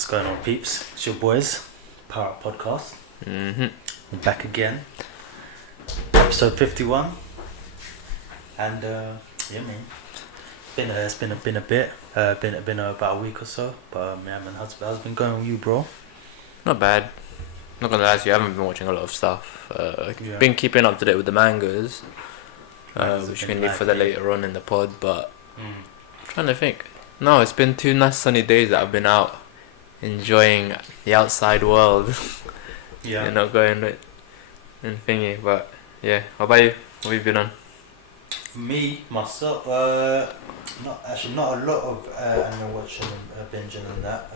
What's going on, peeps? It's your boys, POWERUP Podcast. We're back again. Episode 51. And yeah, man. It's been a bit. Been about a week or so. But yeah, man, how's it been going with you, bro? Not bad. Not gonna lie to you, I haven't been watching a lot of stuff. Been keeping up to date with the mangas, which we can leave for the later on in the pod. But I'm trying to think. No, it's been 2 nice sunny days that I've been out enjoying the outside world. Yeah. You're not going with and thingy, but yeah. How about you? What have you been on? Me, myself, not a lot of anime watching, binging and that.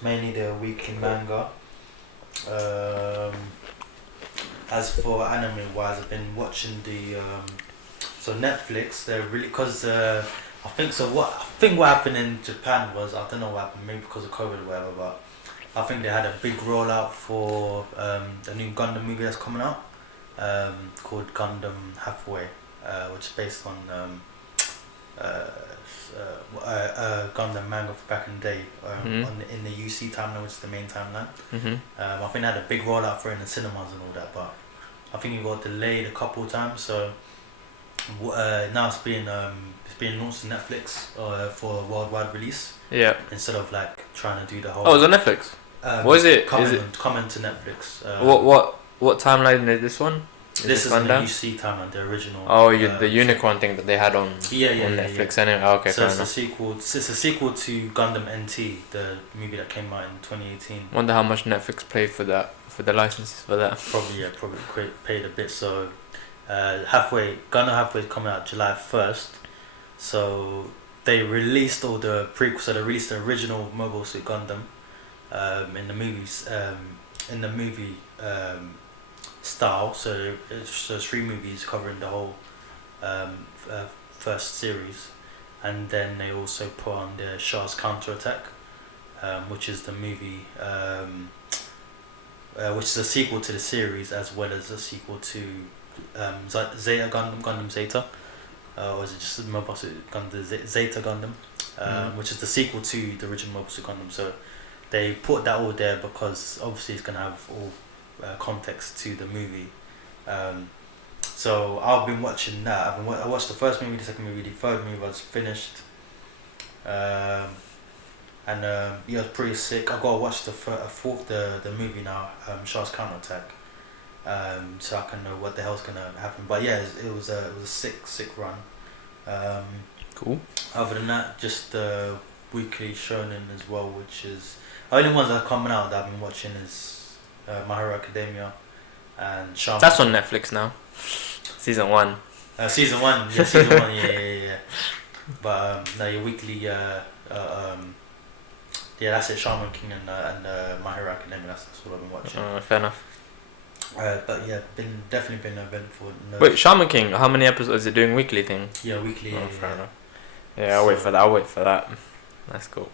Mainly the weekly manga. As for anime wise, I've been watching the so Netflix. They're really because I think what happened in Japan was, I don't know what happened, maybe because of COVID or whatever, but I think they had a big rollout for the new Gundam movie that's coming out, called Gundam Halfway, which is based on Gundam manga from back in the day, in the UC timeline, which is the main timeline. I think they had a big rollout for it in the cinemas and all that, but I think it got delayed a couple of times, so now it's being launched on Netflix for a worldwide release. Yeah. Instead of like trying to do the whole. Oh, it's on Netflix. What is it? Coming to Netflix. What timeline is this one? This is the UC timeline, the original. Oh, the unicorn thing that they had on Netflix. Anyway, okay. So it's a sequel. It's a sequel to Gundam NT, the movie that came out in 2018. Wonder how much Netflix paid for that, for the licenses for that. Probably paid a bit. So Gundam Halfway is coming out July 1st. So they released all the prequels. So they released the original Mobile Suit Gundam in the movies. In the movie style. So it's 3 movies covering the whole first series, and then they also put on the Shah's Counterattack, which is the movie, which is a sequel to the series as well as a sequel to Zeta Gundam Zeta. Or is it just Mobile Suit Gundam Zeta Gundam, which is the sequel to the original Mobile Suit Gundam. So they put that all there because obviously it's gonna have all context to the movie. So I've been watching that. I watched the first movie, the second movie, the third movie was finished, and yeah, it was pretty sick. I gotta watch the movie now, Shah's Counterattack, so I can know what the hell's gonna happen. But yeah, it was a sick run. Cool. Other than that, just the weekly shonen as well, which is the only ones that are coming out that I've been watching is My Hero Academia and Shaman. That's on Netflix now. Season 1. Season 1, yeah. But no, your weekly, yeah, that's it. Shaman King and My Hero Academia. That's what I've been watching. Fair enough. But yeah, definitely been eventful. Wait, Shaman King, how many episodes is it doing? Weekly thing? Yeah, weekly. Fair enough. Yeah, I'll wait for that. That's cool.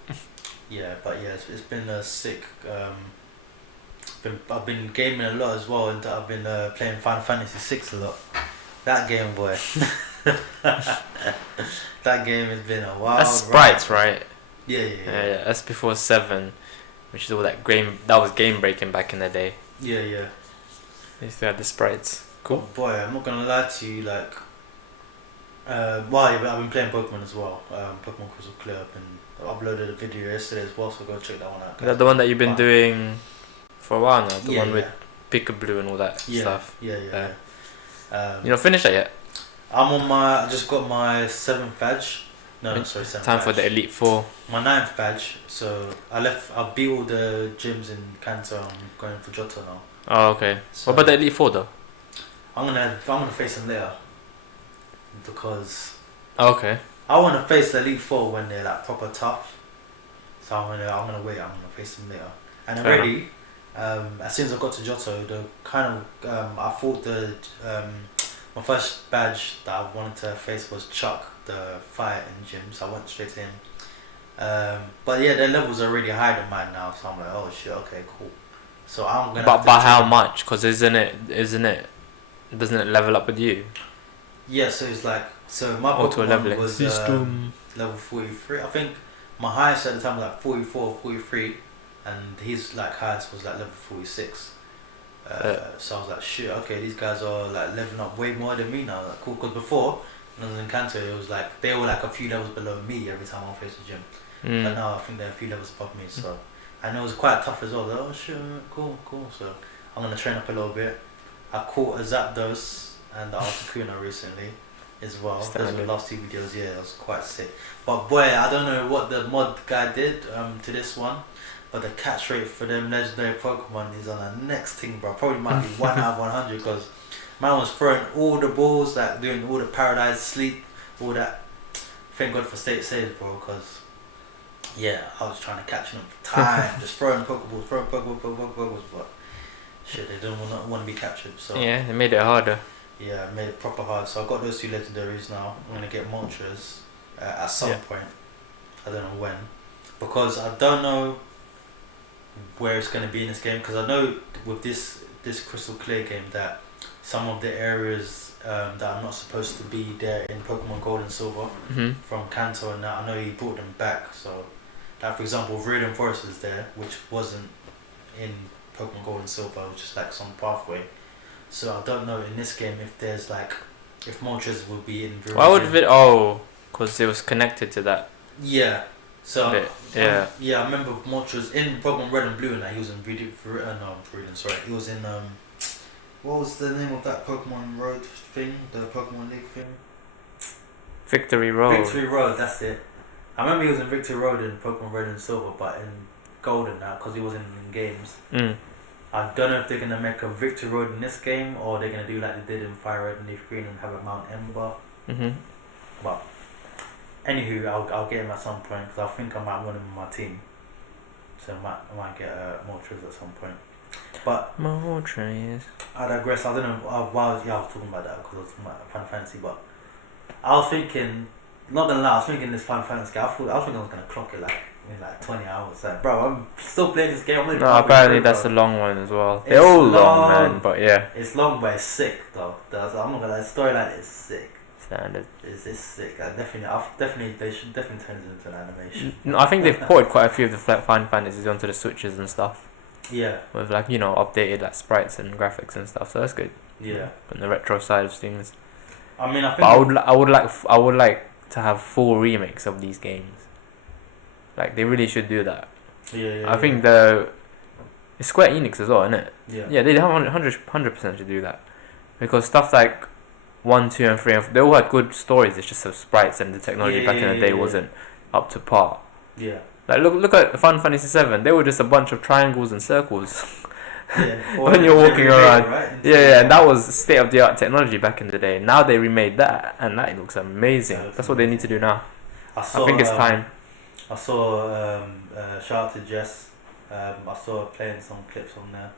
Yeah, but yeah, it's been a sick. I've been gaming a lot as well, and I've been playing Final Fantasy 6 a lot. That game, boy. That game has been a wild. That's Sprites, right? Yeah. That's before 7, which is all that game. That was game breaking back in the day. Yeah. They used to have the Sprites. Cool. Oh boy, I'm not gonna lie to you. Like, I've been playing Pokemon as well. Pokemon Crystal Clear, and I uploaded a video yesterday as well, so go check that one out. Is that the one that you've been doing for a while now? The one with Peekaboo and all that stuff. Yeah. You not finished that yet? I just got my 7th badge. No, sorry, 7th Time badge. for the Elite 4. My 9th badge. So I beat all the gyms in Kanto. I'm going for Johto now. Oh, okay. So what about the Elite 4 though? I'm gonna face them later. Because okay. I wanna face the Elite 4 when they're like proper tough. So I'm gonna wait, I'm gonna face them later. And already, as soon as I got to Johto, the kind of I thought my first badge that I wanted to face was Chuck, the fire in gym, so I went straight to him. But yeah, their levels are really higher than mine now, so I'm like, oh shit, okay, cool. So I'm gonna. But by how much? Because doesn't it level up with you? Yeah, so it's like, so my Pokemon was system. level 43. I think my highest at the time was like 44 or 43, and his like highest was like level 46. So I was like, shit, okay, these guys are like leveling up way more than me now. Like, cool, because before when I was in Kanto, it was like they were like a few levels below me every time I faced the gym. But now I think they're a few levels above me. So and it was quite tough as well. Like, oh shit, cool. So I'm gonna train up a little bit. I caught a Zapdos and the Articuno recently as well. Those were the last two videos. Yeah, it was quite sick. But boy, I don't know what the mod guy did to this one. But the catch rate for them legendary Pokemon is on the next thing, bro. Probably might be 1 out of 100 because man was throwing all the balls, like doing all the paralyzed sleep, all that. Thank God for state saves, bro, because yeah, I was trying to catch them for time, just throwing Pokeballs, but shit, they don't want to be captured. So yeah, they made it harder. Yeah, it made it proper hard. So I got those two legendaries now. I'm gonna get Moltres at some point. I don't know when, because I don't know where it's going to be in this game, because I know with this crystal clear game that some of the areas that are not supposed to be there in Pokemon Gold and Silver from Kanto and that, I know he brought them back. So like for example, Viridian Forest is there, which wasn't in Pokemon Gold and Silver, it was just like some pathway. So I don't know in this game if there's like, if Moltres will be in Viridian. Why would because it was connected to that. Yeah. So yeah, I remember Moltres in Pokemon Red and Blue, and he was in Viridian. Sorry, he was in what was the name of that Pokemon Road thing? The Pokemon League thing. Victory Road. Victory Road, that's it. I remember he was in Victory Road in Pokemon Red and Silver, but in Golden now because he wasn't in games. I don't know if they're gonna make a Victory Road in this game or they're gonna do like they did in Fire Red and Leaf Green and have a Mount Ember. But anywho, I'll get him at some point because I think I might want him in my team. So I might get Moltres at some point. But Moltres. I digress. I don't know why I was talking about that because I was talking about Final Fantasy. But I was thinking, not gonna lie, I was thinking this Final Fantasy game. I was thinking I was gonna clock it like in like 20 hours. Like, bro, I'm still playing this game. No, apparently that's a long one as well. They're all long, man. But yeah, it's long, but it's sick though. I'm not gonna lie, the storyline is sick. Standard. It's sick. They should definitely turn it into an animation. No, I think they've ported quite a few of the Final Fantasies onto the Switches and stuff. Yeah. With like updated like sprites and graphics and stuff. So that's good. Yeah. On the retro side of things. I mean, I think. But I would like to have full remakes of these games. Like they really should do that. Yeah. I think it's Square Enix as well, isn't it? Yeah. Yeah, they 100% should do that, because stuff like 1, 2, and 3, they all had good stories. It's just the sprites and the technology back in the day wasn't up to par. Yeah. Like look at Final Fantasy 7. They were just a bunch of triangles and circles. Yeah. When you're walking around. Right? Yeah, and that was state of the art technology back in the day. Now they remade that, and that looks amazing. That's what they need to do now. I think it's time. I saw shout out to Jess. I saw her playing some clips on there.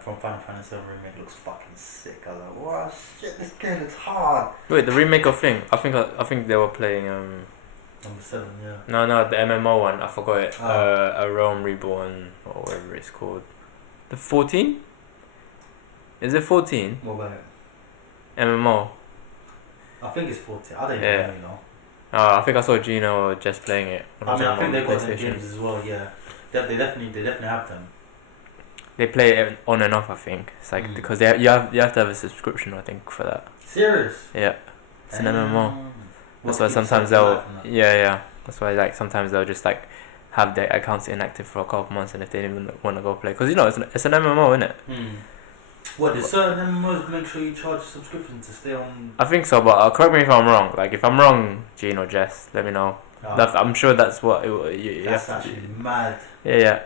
From Final Fantasy 7 remake. Looks fucking sick. I was like, wow, shit, this game is hard. Wait, the remake of thing. I think they were playing Number 7, yeah. No, the MMO one. I forgot it. A Realm Reborn or whatever it's called. The 14? Is it 14? What about it? MMO. I think it's 14. I don't even really know. I think I saw Gino just playing it. I think they've got their games as well. Yeah, they definitely have them. They play it on and off. I think it's like because you have to have a subscription. I think for that. Serious? Yeah, it's an MMO. That's why sometimes they'll That's why like sometimes they'll just like have their accounts inactive for a couple of months, and if they didn't want to go play, because it's an MMO, isn't it? What, does certain MMOs make sure you charge a subscription to stay on? I think so, but correct me if I'm wrong. Like if I'm wrong, Gene or Jess, let me know. I'm sure that's what that's actually mad. Yeah.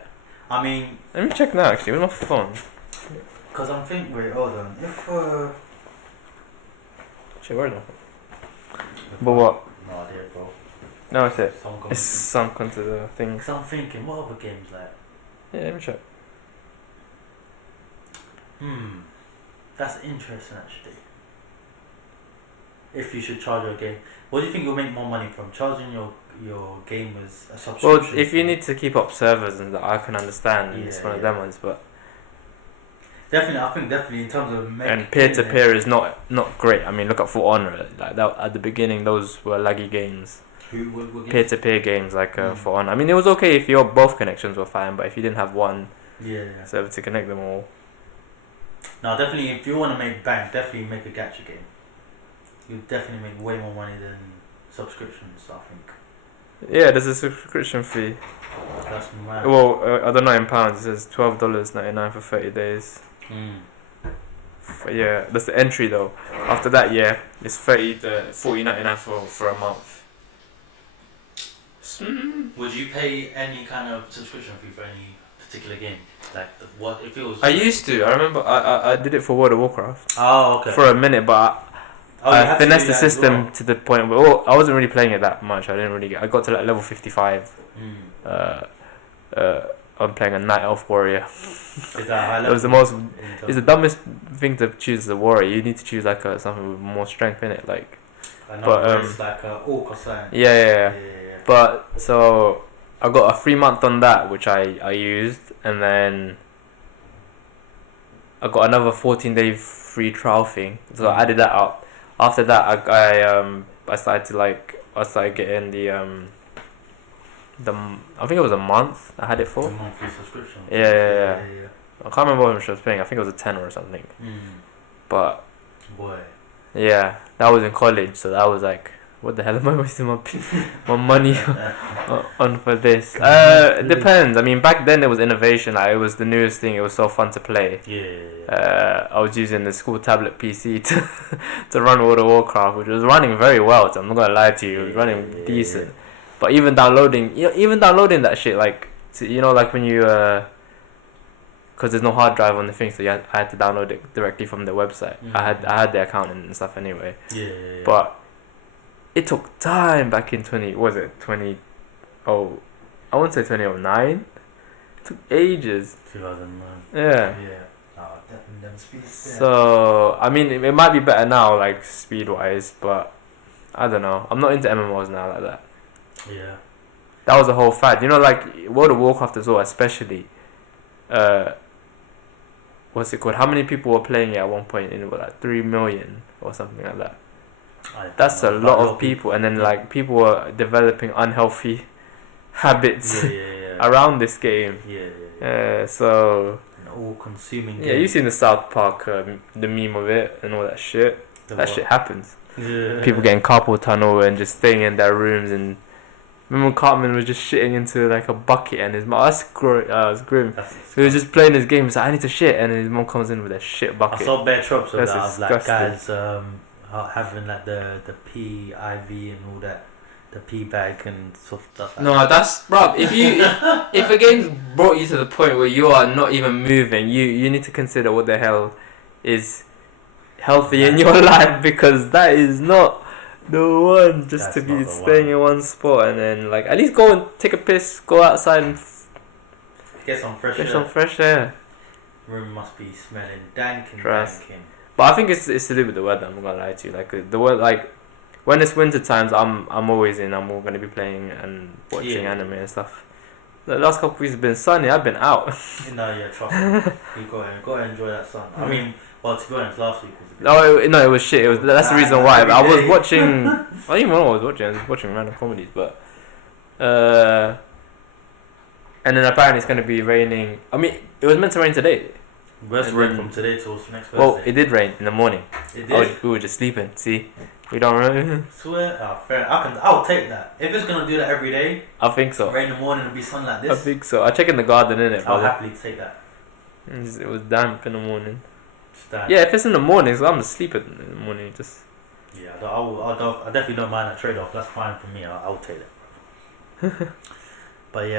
I mean, let me check now. Actually, with my phone. Because I'm thinking, wait, hold on. If shit, where the? But what? No idea, bro. No, it's it. It's sunk onto the thing. Because I'm thinking, what other games like? Yeah, let me check. That's interesting, actually. If you should charge your game, what do you think you'll make more money from? Charging your gamers a subscription? Well, if you need to keep up servers and that, I can understand. It's one of them ones, but Definitely, I think definitely in terms of and peer to peer is not great. I mean, look at For Honor. Like that at the beginning, those were laggy games. Peer to peer games like For Honor. I mean, it was okay if your both connections were fine, but if you didn't have one server to connect them all. No, definitely. If you want to make bank, definitely make a gacha game. You definitely make way more money than subscriptions, I think. Yeah, there's a subscription fee. That's mad. Well, I don't know in pounds. It says $12.99 for 30 days. Yeah, that's the entry though. After that, it's $40.99 for a month. Would you pay any kind of subscription fee for any particular game? Like what if it was? I used to. I remember I did it for World of Warcraft. Oh, okay. For a minute, but I finessed the system to the point where I wasn't really playing it that much. I got to like level 55. I'm playing a Night Elf warrior. Is that high level? It was the most. It's the dumbest thing to choose as a warrior. You need to choose like something with more strength in it, like. It's like a orc or something. Yeah. But so I got a 3 month on that, which I used, and then I got another 14-day free trial thing. So I added that up. After that, I started getting the I think it was a month I had it for. A monthly subscription. Yeah. I can't remember how much I was paying. I think it was a 10 or something. But boy. Yeah, that was in college, so that was like, what the hell am I wasting my money on for this? It depends. I mean, back then there was innovation. Like, it was the newest thing. It was so fun to play. I was using the school tablet PC to run World of Warcraft, which was running very well. So I'm not gonna lie to you, it was running decent. But even downloading that shit, like like when you because there's no hard drive on the thing, so I had to download it directly from the website. I had the account and stuff anyway. But it took time back in I want to say 2009. It took ages. 2009. Yeah. Speed. So I mean, it might be better now, like speed wise, but I don't know. I'm not into MMOs now like that. Yeah. That was a whole fad. Like World of Warcraft as well, especially. What's it called? How many people were playing it at one point? In like 3 million or something like that. That's a lot of people, and then like people were developing unhealthy habits around this game. So all consuming. Yeah, you've seen the South Park, the meme of it and all that shit. Shit happens. People getting carpal tunnel and just staying in their rooms. And remember when Cartman was just shitting into like a bucket and his mom. That's grim. He was just playing his game. He's like, I need to shit, and his mom comes in with a shit bucket. I saw bare tropes of that. Of like guys having like the PIV and all that, the pee bag and stuff. Like that's bro. If a game brought you to the point where you are not even moving, you need to consider what the hell is healthy in your life, because that is not the one. Just to be staying in one spot and then like at least go and take a piss, go outside and get some fresh air. Room must be smelling dank and danking. But I think it's to do with the weather. I'm not gonna lie to you. Like the weather, like when it's winter times, I'm always in. I'm all gonna be playing and watching anime and stuff. The last couple weeks have been sunny. I've been out. Trust me. You gotta enjoy that sun. I mean, well, to be honest, last week was. It was shit. That's the reason why. I was watching. I don't even know what I was watching. I was just watching random comedies, but. And then apparently it's gonna be raining. I mean, it was meant to rain today. Worst rain from today till next Thursday. Well, it did rain in the morning. It did. We were just sleeping. See, we don't rain. Swear, fair. I'll take that. If it's gonna do that every day. I think so. Rain in the morning and be sun like this. I think so. I check in the garden innit. I'll happily take that. It was damp in the morning. Damp. Yeah, if it's in the morning, so I'm asleep in the morning. Just. Yeah, I definitely don't mind that trade off. That's fine for me. I'll take that. But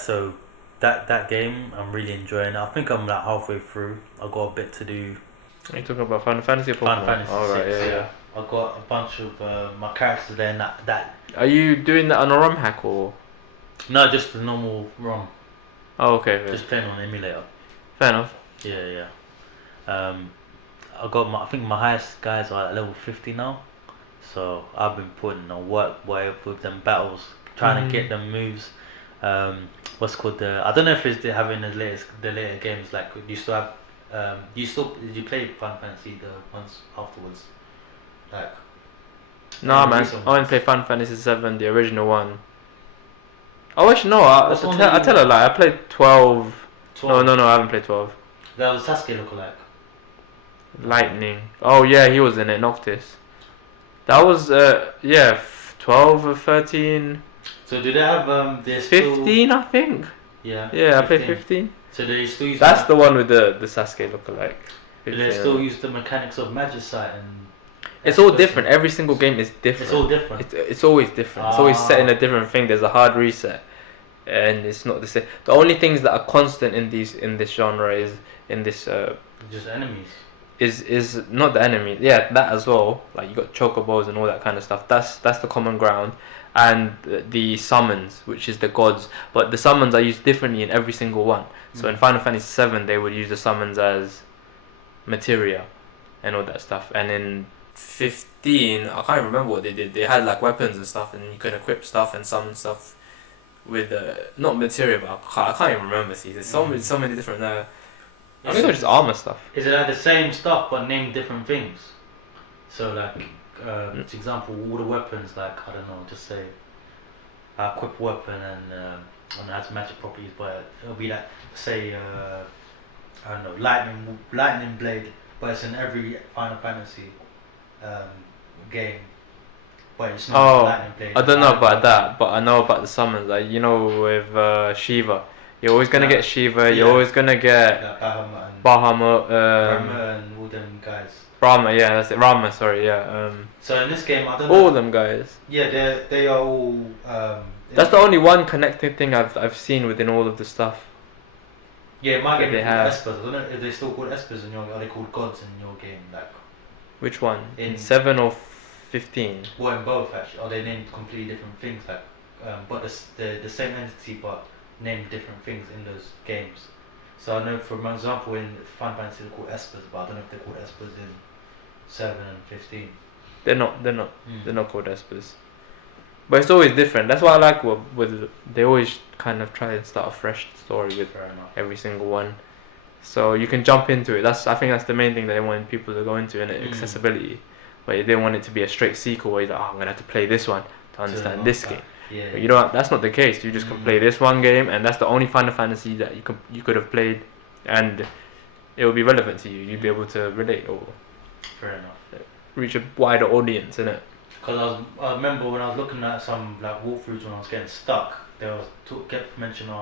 so. That game I'm really enjoying. I think I'm like halfway through. I got a bit to do. Are you talking about Final Fantasy or Pokemon? Final Fantasy 6, right, yeah. I got a bunch of my characters there. And that. Are you doing that on a ROM hack or? No, just the normal ROM. Oh, okay. Fair. Just playing on emulator. Fair enough. Yeah. I got I think my highest guys are at level 50 now. So I've been putting on work with them battles, trying to get them moves. what's called I don't know if it's having the later games. Like, you still have did you play Final Fantasy the ones afterwards? Like, Nah, man. I only play Final Fantasy 7, the original one. Oh, actually, no. I tell a lie. I played 12. 12. No, I haven't played 12. That was Sasuke lookalike. Lightning. Oh, yeah, he was in it, Noctis. That was, 12 or 13. So, do they have, 15, I think? Yeah. Yeah, 15. I played 15. So, they still use That's the one with the Sasuke lookalike. Do they still use the mechanics of Magicite and... It's all different. Every single game is different. It's all different. It's always different. It's always set in a different thing. There's a hard reset, and it's not the same. The only things that are constant in this genre is in this. Just enemies. Is not the enemy. Yeah, that as well. Like, you got chocobos and all that kind of stuff. That's the common ground, and the summons, which is the gods. But the summons are used differently in every single one. So in Final Fantasy VII, they would use the summons as materia, and all that stuff. And in 15, I can't remember what they did. They had like weapons and stuff, and you could equip stuff and summon stuff with not materia, but I can't even remember. See, there's so many different. I think it was just armor stuff. Is it like the same stuff but named different things? So like, for example, all the weapons, like, I don't know, just say equip weapon and it has magic properties, but it'll be like, say, I don't know, lightning blade, but it's in every Final Fantasy game, but it's not lightning blade. I don't know about that, but I know about the summons. Like, you know, with Shiva, you're always gonna get Shiva. You're always gonna get Bahamut, Rama and all them guys. Rama, yeah, that's it. Rama, sorry, yeah. So in this game, I don't know. All them guys. Yeah, they are all. That's the only one connecting thing I've seen within all of the stuff. Yeah, my game they have Espers. I don't know if they're still called Espers in your. Are they called gods in your game? Like, which one? In 7 or 15? Well, in both actually. Are they named completely different things? Like, but the same entity, but named different things in those games. So I know, for example, in Final Fantasy they're called Espers, but I don't know if they're called Espers in 7 and 15. They're not. They're not called Espers. But it's always different. That's why I like with they always kind of try and start a fresh story with every single one, so you can jump into it. I think that's the main thing that they want people to go into, and accessibility. But they didn't want it to be a straight sequel where you're like, I'm gonna have to play this one to understand this game. Yeah. But you know, that's not the case. You just can play this one game, and that's the only Final Fantasy that you could have played, and it will be relevant to you. You'd be able to relate or reach a wider audience, innit? Because I remember when I was looking at some like walkthroughs when I was getting stuck, there was kept mentioning,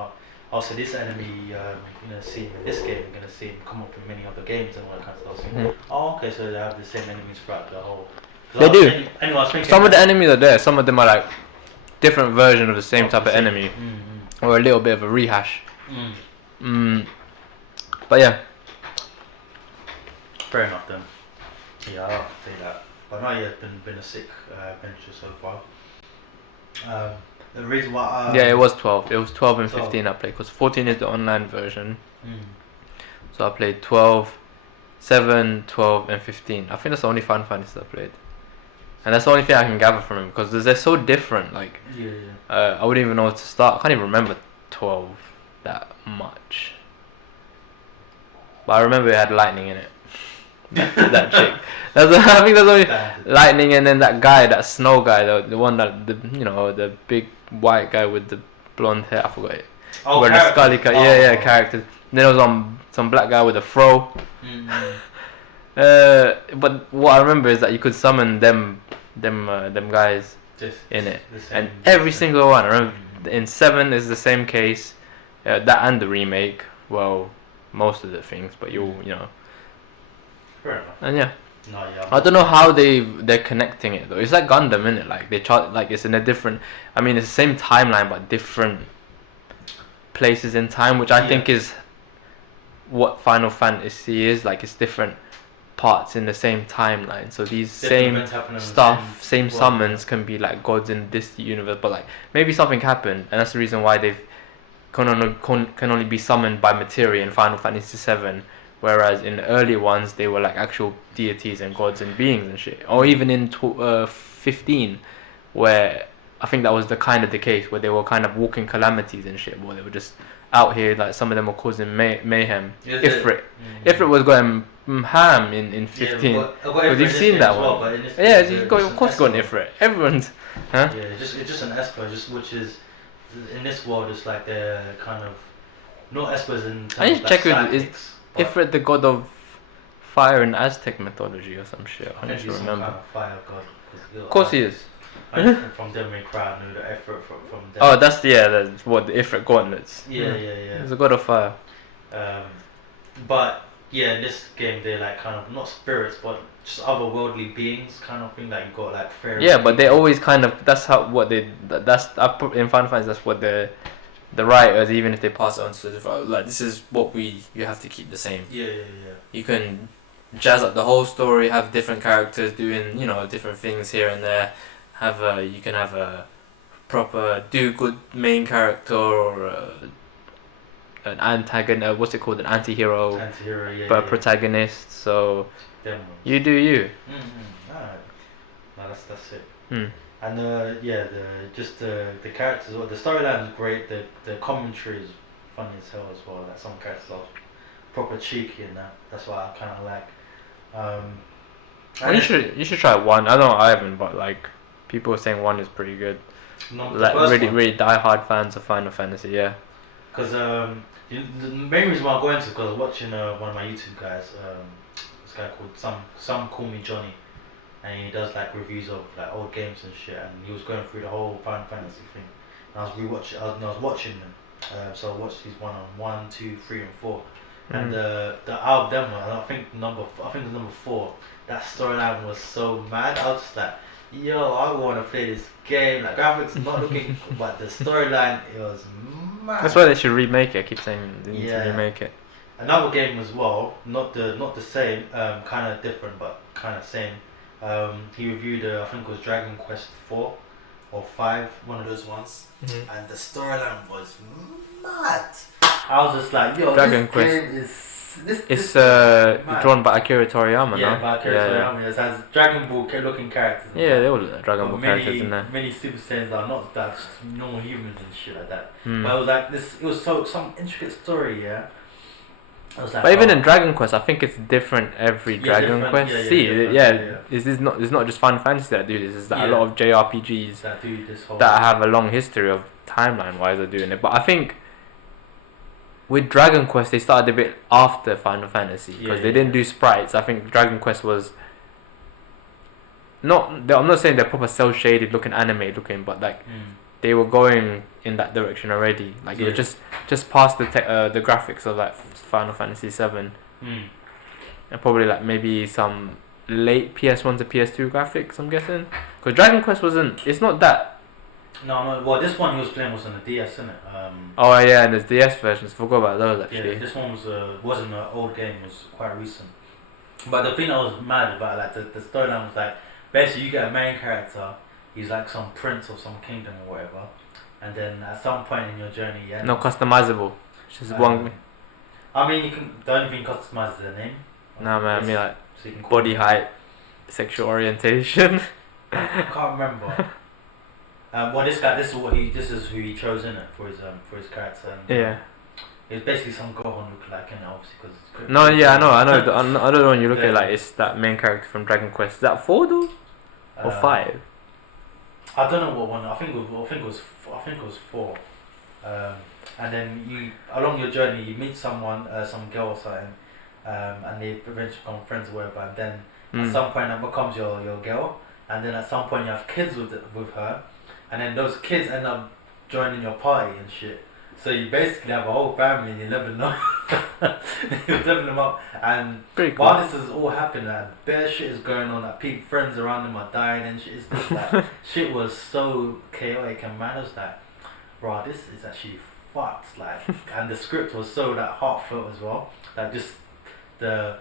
also this enemy you're gonna see him in this game, you're gonna see him come up in many other games and all that kind of stuff. So, okay, so they have the same enemies throughout the whole. They do. Anyway, I was thinking some of the enemies are there. Some of them are like different version of the same type of enemy, or a little bit of a rehash. But yeah. Fair enough then. Yeah, I'll have to say that. But no, yeah, it's been a sick adventure so far. The reason why it was 12. It was 12 and 15 I played, because 14 is the online version. So I played 12, 7, 12 and 15. I think that's the only Final Fantasy I played. And that's the only thing I can gather from it, because they're so different. Like, I wouldn't even know where to start. I can't even remember 12 that much. But I remember it had lightning in it. That chick. I think there's only lightning, and then that guy, that snow guy, the one that the big white guy with the blonde hair. I forgot it. Oh, the Scully cut. Characters. Then there was some black guy with a fro. But what I remember is that you could summon them guys in it, and every single one. I remember in 7 is the same case. That and the remake. Well, most of the things, but you know. Fair enough. And I don't know how they're connecting it though. It's like Gundam, isn't it? Like they like it's in a different. I mean, it's the same timeline but different places in time, which I think is what Final Fantasy is. Like, it's different parts in the same timeline. So these same stuff, same summons can be like gods in this universe, but like maybe something happened, and that's the reason why they've can only be summoned by materia in Final Fantasy VII. Whereas in the earlier ones, they were like actual deities and gods and beings and shit. Or even in 15, where I think that was the case where they were kind of walking calamities and shit, where they were just out here, like some of them were causing mayhem. Ifrit was going ham in 15. Because you've seen that one. Well, of course you got an Ifrit. Everyone's, huh? Yeah, it's just an Esper, which is in this world, it's like they're kind of not Espers in terms I need to check is Ifrit the god of fire in Aztec mythology or some shit. I need to remember. Kind of fire god. Of course he is. From them we cry, I knew the effort from them. Oh, that's what the Ifrit gauntlets. Yeah. He's a god of fire. But yeah, in this game they're like kind of not spirits, but just otherworldly beings, kind of thing. Like you got like fairies. Yeah, but they always kind of in Final Fantasy. That's what the writers, even if they pass it on to the like, this is what you have to keep the same. Yeah. You can jazz up the whole story, have different characters doing different things here and there. You can have a proper do-good main character or an antagonist. What's it called? An anti-hero. But protagonist. So you do you. Alright. No, that's it. And the characters. The storyline is great. The commentary is funny as hell as well. Like some characters are proper cheeky and that. That's what I kind of like. Well, you should try 1. I know I haven't, but like people are saying 1 is pretty good. Like really die-hard fans of Final Fantasy, yeah. Because the main reason why I go into it because I was watching one of my YouTube guys, this guy called Some Call Me Johnny, and he does like reviews of like old games and shit, and he was going through the whole Final Fantasy thing. And I was watching them, so I watched his 1, 2, 3, and 4. And the out of them one, I think the number 4, that storyline was so mad. I was just like, yo, I want to play this game. Like graphics not looking, but the storyline, it was mad. That's why they should remake it. I keep saying they need to remake it. Another game as well, not the same, kind of different, but kind of same. He reviewed, I think it was Dragon Quest 4 or 5, one of those ones, and the storyline was mad. I was just like, yo, Dragon this Quest. game is. It's drawn by Akira Toriyama, yeah, by Akira Toriyama. It has Dragon Ball looking characters. Yeah, they all look Dragon Ball characters in there. Many Super Saiyans are not that normal humans and shit like that. But it was like this. It was some intricate story, yeah. I was like, but even in Dragon Quest, I think it's different every Dragon Quest. It's not just Final Fantasy that do this. It's that a lot of JRPGs that do this whole that have a long history of timeline wise are doing it. But I think with Dragon Quest, they started a bit after Final Fantasy because they didn't do sprites. I think Dragon Quest was not. I'm not saying they're proper cel shaded looking, anime looking, but like they were going in that direction already. Like it was just past the graphics of like Final Fantasy 7, and probably like maybe some late PS1 to PS2 graphics. I'm guessing because Dragon Quest wasn't. It's not that. No. Well, this one he was playing was on the DS, isn't it? Oh yeah, and there's DS versions. Forgot about those actually. Yeah, this one wasn't an old game. It was quite recent. But the thing I was mad about, like the storyline was like, basically you get a main character. He's like some prince of some kingdom or whatever, and then at some point in your journey, no customizable. It's just one. I mean, the only thing you customize is the name. No man, I mean like so body height, sexual orientation. I can't remember. Well, this is who he chose in it for his character. And, it was basically some Gohan look-alike, and obviously because. No, yeah, I know. I don't know when you look at like it's that main character from Dragon Quest. Is that 4 though, or 5? I don't know what one. I think it was 4. And then along your journey you meet someone, some girl or something, and they eventually become friends or whatever. And then at some point that becomes your girl, and then at some point you have kids with her. And then those kids end up joining your party and shit. So you basically have a whole family and you level them up. You level them up. And cool. While this is all happening, like, bare shit is going on. Like, people, friends around them are dying and shit. It's just like, shit was so chaotic and man, I was like, bro, this is actually fucked. Like, and the script was so like heartfelt as well. Like, just the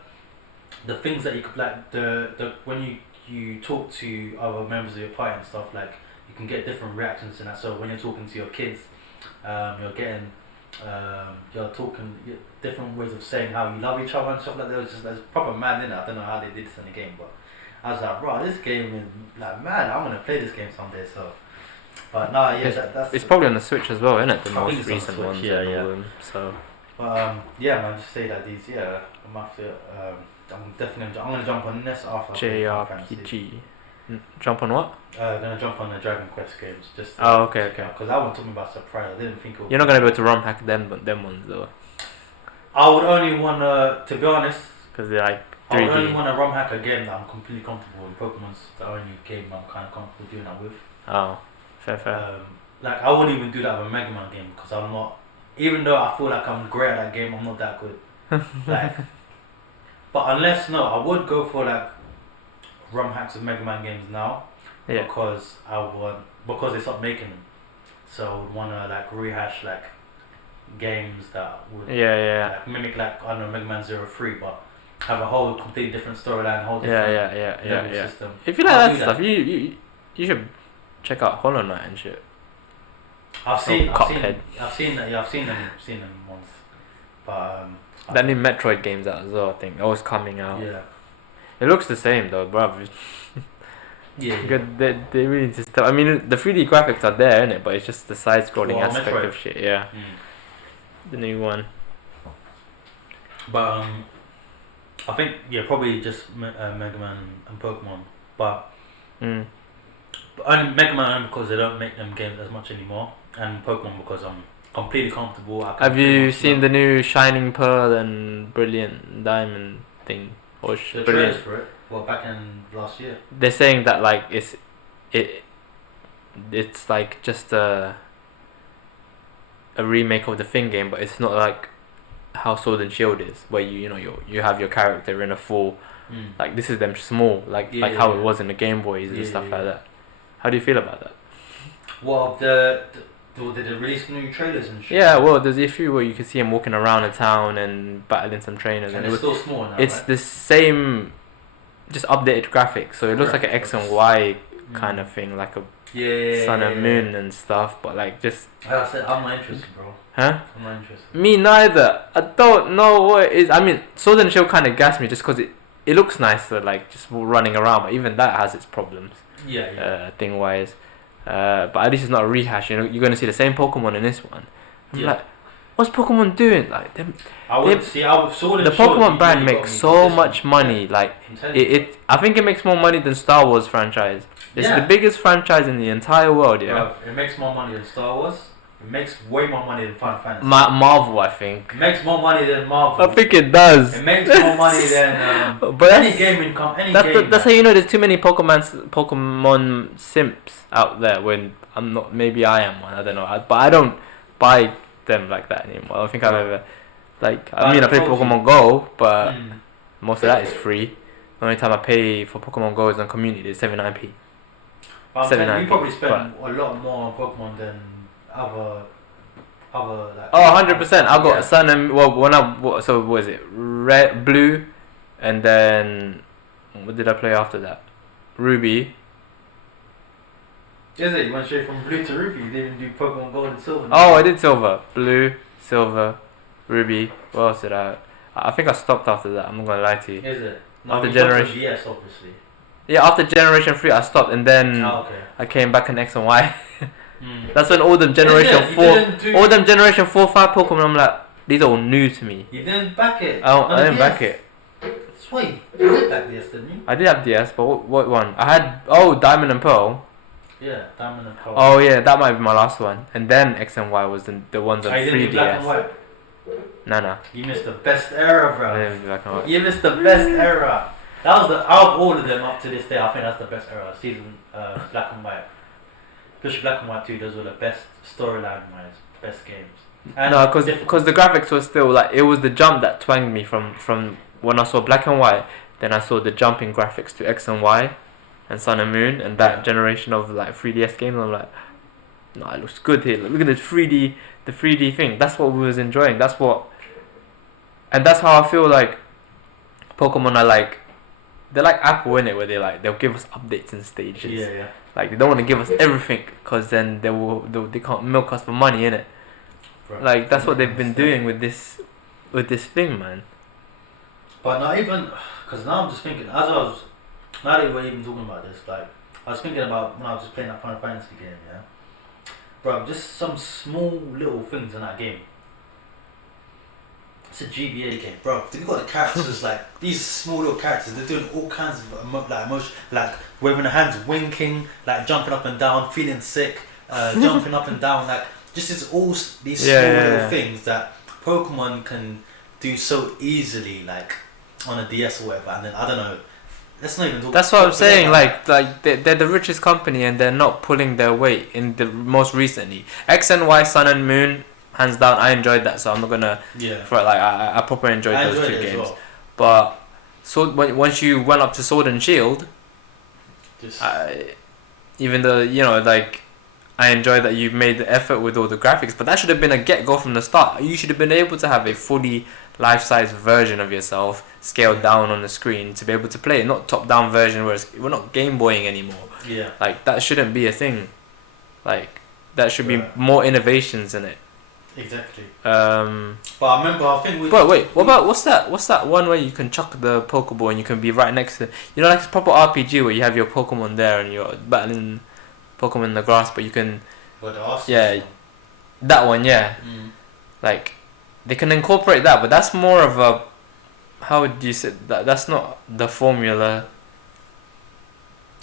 things that you could, like, the when you talk to other members of your party and stuff, like, you can get different reactions to that. So when you're talking to your kids, you're talking different ways of saying how you love each other and stuff like that. There's proper mad in it. I don't know how they did this in the game, but I was like, bro, this game is like mad. I'm gonna play this game someday. So But no, yeah, that's. It's probably on the Switch as well, isn't it? The I think most it's on the recent Switch, ones. yeah, and yeah. all them, so. But yeah, man, just say that these. Yeah, I'm after. I'm gonna jump on this after. JRPG. Jump on what? Gonna jump on the Dragon Quest games. Just. Oh, okay. Because that one took me by surprise. I didn't think it would. You're not gonna be able to ROM hack them ones though. I would only wanna, to be honest. Because they're like 3D. I would only want to ROM hack a game that I'm completely comfortable with. Pokemon's the only game I'm kind of comfortable doing that with. Oh, fair. Like, I wouldn't even do that with a Mega Man game because I'm not. Even though I feel like I'm great at that game, I'm not that good. Like, but unless I would go for like ROM hacks of Mega Man games now. Yeah. Because they stopped making them, so I would want to like rehash like games that would like, mimic like I don't know Mega Man 03, but have a whole completely different storyline, whole different level system. If you like that stuff, you should check out Hollow Knight and shit. I've seen them once, but that new Metroid game's out as well. I think that was coming out. Yeah, it looks the same though, bruv. Good. They really just. I mean, the 3D graphics are there, innit? But it's just the side-scrolling aspect Metroid. of shit. Yeah. The new one. But I think probably just Mega Man and Pokemon, but only Mega Man only because they don't make them games as much anymore, and Pokemon because I'm completely comfortable. Have you seen the new Shining Pearl and Brilliant Diamond thing? Or the trailers for it? Well, back in last year. They're saying that like it's like just a remake of the Thing game, but it's not like how Sword and Shield is, where you have your character in a full like this is them small like how it was in the Game Boys and stuff like that. How do you feel about that? Well, did they release new trailers and shit? Yeah, well, there's a few where you can see him walking around the town and battling some trainers, and it's still small now. It's the same, just updated graphics, so it looks like an X and Y kind of thing, like a sun and moon and stuff, but like just. Like I said, I'm not interested, bro. Huh? I'm not interested. Me neither. I don't know what it is. I mean, Sword and Shield kind of gassed me just because it looks nicer, like just running around, but even that has its problems. Thing wise. But at least it's not a rehash. You're going to see the same Pokemon in this one. I'm like, what's Pokemon doing? Like the Pokemon brand makes so much money. Like I think it makes more money than Star Wars franchise. It's the biggest franchise in the entire world. Yeah. Bro, it makes more money than Star Wars. It makes way more money than Final Fantasy. Marvel, I think. It makes more money than Marvel. I think it does. It makes more money than but any game income. That's how you know there's too many Pokemon simps out there. When I'm not, maybe I am one. I don't know. But I don't buy them like that anymore. I don't think I've ever I play Pokemon Go, but most of that is free. The only time I pay for Pokemon Go is on Community. It's 79p. You probably spend a lot more on Pokemon than other like. 100%. I got Sun and what is it? Red, Blue, and then what did I play after that? Ruby. Is it? You went straight from Blue to Ruby. You didn't do Pokemon Gold and Silver. Oh, I did Silver, Blue, Silver, Ruby. What else did I think I stopped after that. I'm not gonna lie to you. Is it? No, after Generation. Yes, obviously. Yeah, after Generation 3 I stopped, and then I came back in X and Y. That's when all them Generation 4, 5 Pokemon, I'm like, these are all new to me. You didn't back it? I didn't back it. Sweet. You did back DS, didn't you? I did have DS, but what one? I had, Diamond and Pearl. Yeah, Diamond and Pearl. Oh yeah, that might be my last one. And then X and Y was the ones on 3DS. You didn't do black and white? Nah. You missed the best era, bro. I didn't do black and white. You missed the best era. That was out of all of them up to this day, I think that's the best era. Season Black and White. Especially Black and White 2, those were the best storyline wise, best games. And no, because the graphics were still like, it was the jump that twanged me from when I saw Black and White, then I saw the jumping graphics to X and Y and Sun and Moon and that generation of like 3DS games. I'm like, no, it looks good here. Look at the 3D thing. That's what we was enjoying. That's how I feel like Pokemon are like. They're like Apple, innit, where they'll give us updates in stages. Yeah. Like they don't want to give us everything, because then they can't milk us for money, innit. Right. Like that's what they've been doing with this thing, man. But not even, because now I'm just thinking, now that we're even talking about this, like I was thinking about when I was just playing that Final Fantasy game, yeah. bro, just some small little things in that game. It's a GBA game, bro. You got the characters like these small little characters. They're doing all kinds of emotion, like waving their hands, winking, like jumping up and down, feeling sick, jumping up and down, like just it's all these small little things that Pokemon can do so easily, like on a DS or whatever. And then I don't know. Let's not even talk. That's what I'm saying. Like they're the richest company and they're not pulling their weight in the most recently. X and Y, Sun and Moon. Hands down, I enjoyed that, so I'm not gonna. Yeah. For like, I properly enjoyed those two games. Well. But once you went up to Sword and Shield, even though like, I enjoyed that you made the effort with all the graphics, but that should have been a get-go from the start. You should have been able to have a fully life-size version of yourself scaled down on the screen to be able to play, not top-down version where we're not Game Boying anymore. Yeah. Like that shouldn't be a thing. Like that should be more innovations in it. Exactly. But I remember, I think. But wait, what's that one where you can chuck the Pokeball and you can be right next to, like it's proper RPG where you have your Pokemon there and you're battling Pokemon in the grass, but you can. What the Arceus one? That one, yeah. Like, they can incorporate that, but that's more of a. How would you say that? That's not the formula.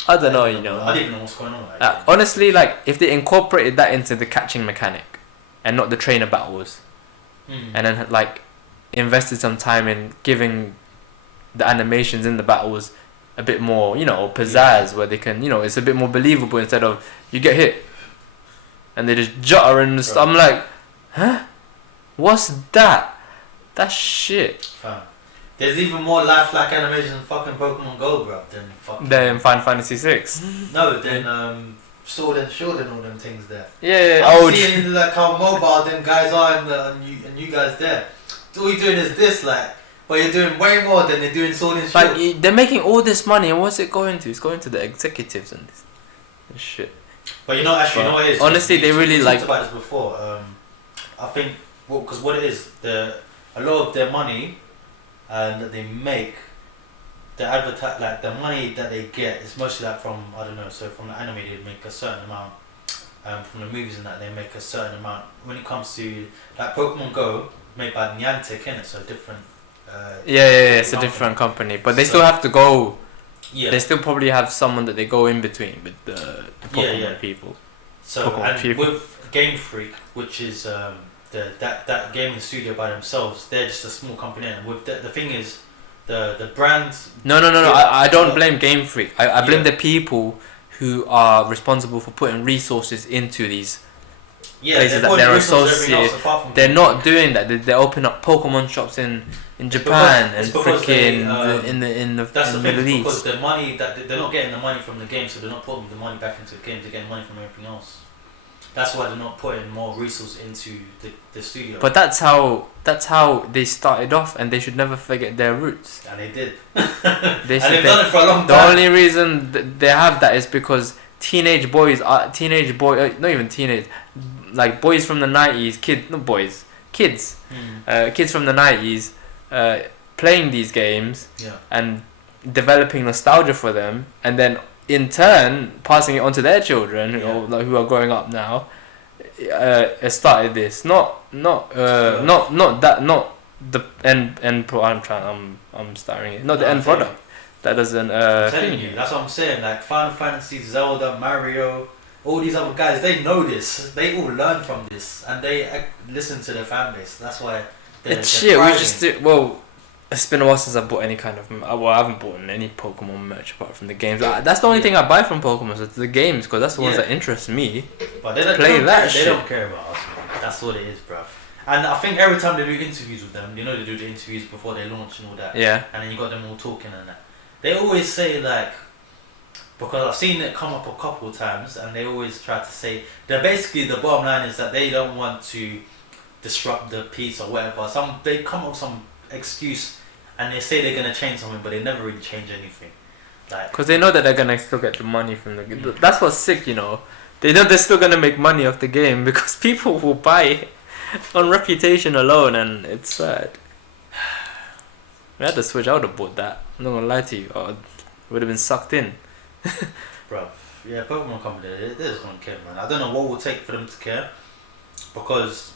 I don't know. I don't even know what's going on. Honestly, like if they incorporated that into the catching mechanic. And not the trainer battles, and then like invested some time in giving the animations in the battles a bit more, pizzazz, where they can, it's a bit more believable instead of you get hit and they just jutter and I'm like, huh? What's that? That's shit. Fam. There's even more lifelike animations in fucking Pokemon Go, bro, than Final Fantasy 6. No, then Sword and Shield and all them things there. Yeah. I'm seeing like how mobile them guys are and you guys there. All you're doing is this, like, but you're doing way more than they're doing Sword and Shield. Like they're making all this money, and what's it going to? It's going to the executives and this shit. But you know what it is. Honestly, they really like. We talked about this before. I think because what it is, a lot of their money that they make. The the money that they get is mostly like from, I don't know, so from the anime they make a certain amount, from the movies and that they make a certain amount. When it comes to like Pokemon Go, made by Niantic, innit? So different. It's a different company, but they still have to go. Yeah. They still probably have someone that they go in between with the Pokemon people. So with Game Freak, which is that gaming studio by themselves, they're just a small company. And with the thing is. The brands. No. I don't blame Game Freak. I blame the people who are responsible for putting resources into these places that they're associated. They're not doing that. They open up Pokemon shops in Japan and freaking in the Middle East. Because the money that they're not getting the money from the game, so they're not putting the money back into the game. They're getting money from everything else. That's why they're not putting more resources into the studio. But that's how they started off, and they should never forget their roots. And they did. They've done it for a long time. The only reason they have that is because not even teenage, like boys from the 90s, kids from the 90s, playing these games and developing nostalgia for them, and then in turn passing it on to their children who are growing up now. Started this the end. I'm starring it. Not the end product. That doesn't. I'm telling you, that's what I'm saying. Like Final Fantasy, Zelda, Mario, all these other guys, they know this. They all learn from this, and they listen to their fan base. That's why. It's shit. We just do well. It's been a while since I bought any kind of. I haven't bought any Pokemon merch apart from the games. That's the only thing I buy from Pokemon. So it's the games, because that's the ones that interest me. But they don't care about us, man. That's what it is, bruv. And I think every time they do interviews with them, they do the interviews before they launch and all that. Yeah. And then you got them all talking and that. They always say like, because I've seen it come up a couple of times, and they always try to say that basically the bottom line is that they don't want to disrupt the peace or whatever. They come up with some excuse. And they say they're gonna change something, but they never really change anything. Like, because they know that they're gonna still get the money from the game. That's what's sick, They know they're still gonna make money off the game because people will buy it on reputation alone, and it's sad. We had the Switch. I would have bought that. I'm not gonna lie to you. I would have been sucked in. Bro, Yeah, Pokemon Company, they just don't care, man. I don't know what it will take for them to care, because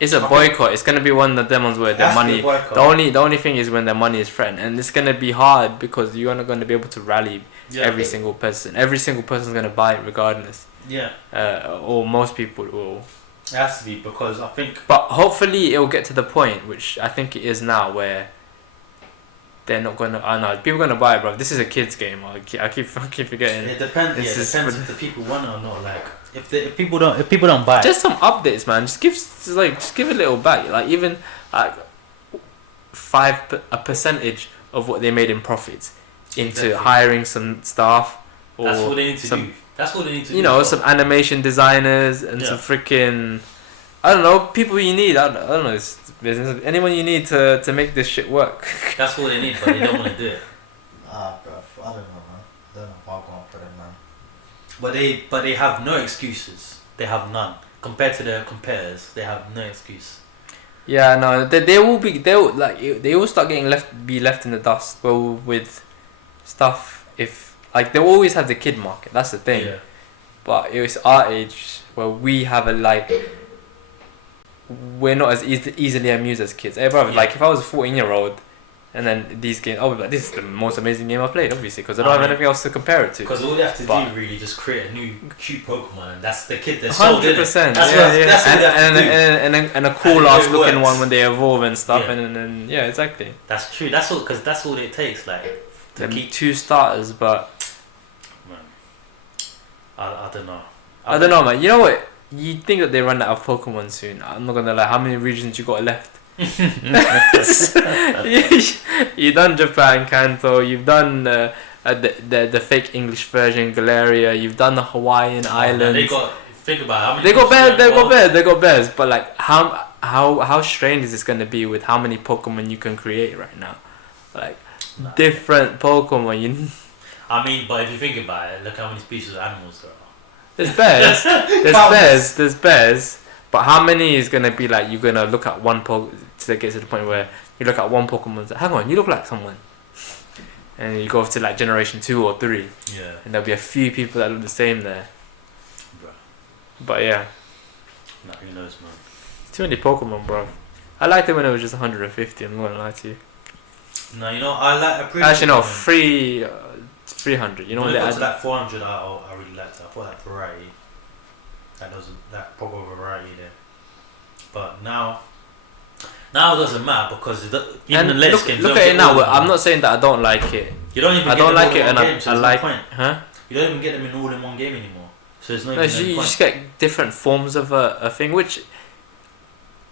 it's a boycott. It's gonna be one of them ones where their money. The only thing is when their money is threatened, and it's gonna be hard because you're not gonna be able to rally every single person. Every single person's gonna buy it regardless. Yeah. Or most people will. It has to be, because I think. But hopefully it will get to the point, which I think it is now, where they're not gonna. I know people are gonna buy it, bro. This is a kids game. I keep forgetting. It depends. It depends if the people want it or not. Like if people don't buy it. Just some updates, man. Just give a little back. Like even like 5 percentage of what they made in profits into hiring some staff. Or that's what they need to do. That's what they need to do. You know, some animation designers and some freaking, I don't know, people you need. I don't know. It's business. Anyone you need to make this shit work. That's what they need, but they don't want to do it. Bro, I don't know, man. I don't know how I'm going for them, man. But they have no excuses. They have none compared to their competitors. They have no excuse. Yeah, no, they will start getting left in the dust. Well, with stuff, if like they always have the kid market. That's the thing. Yeah. But it was our age where we have we're not as easily amused as kids. Hey, bro, like if I was a 14-year-old and then these games, I would be like, this is the most amazing game I've played, obviously, because I don't have anything else to compare it to. Because all they have to do really just create a new cute Pokemon, and that's the kid that's 100%. And a cool ass looking one when they evolve and stuff, and then exactly. That's true. That's all, because that's all it takes, like to keep 2 starters, but man, I don't know. I don't know, man. You know what? You think that they run out of Pokemon soon? I'm not gonna lie. How many regions you got left? You done Japan, Kanto. You've done the fake English version, Galeria. You've done the Hawaiian Islands. They got think about how many. They got bears. But like, how strange is this gonna be with how many Pokemon you can create right now? Like different Pokemon. I mean, but if you think about it, look how many species of animals there are. There's bears. There's bears. But how many is gonna be like you're gonna look at one to get to the point where you look at one Pokemon and say, hang on, you look like someone, and you go to like generation 2 or 3, and there'll be a few people that look the same there. Bro. But yeah, who knows, man. Too many Pokemon, bro. I liked it when it was just 150. I'm not gonna lie to you. No, you know I like. Actually, no, 300. You know when what it got to that 400, I really liked it. I thought that variety. That was that proper variety there, but now it doesn't matter because even the latest games. Look at it now. I'm not saying that I don't like it. You don't even. I don't like it, and I like. Huh? You don't even get them in all in one game anymore. So there's no. You just get different forms of a thing, which.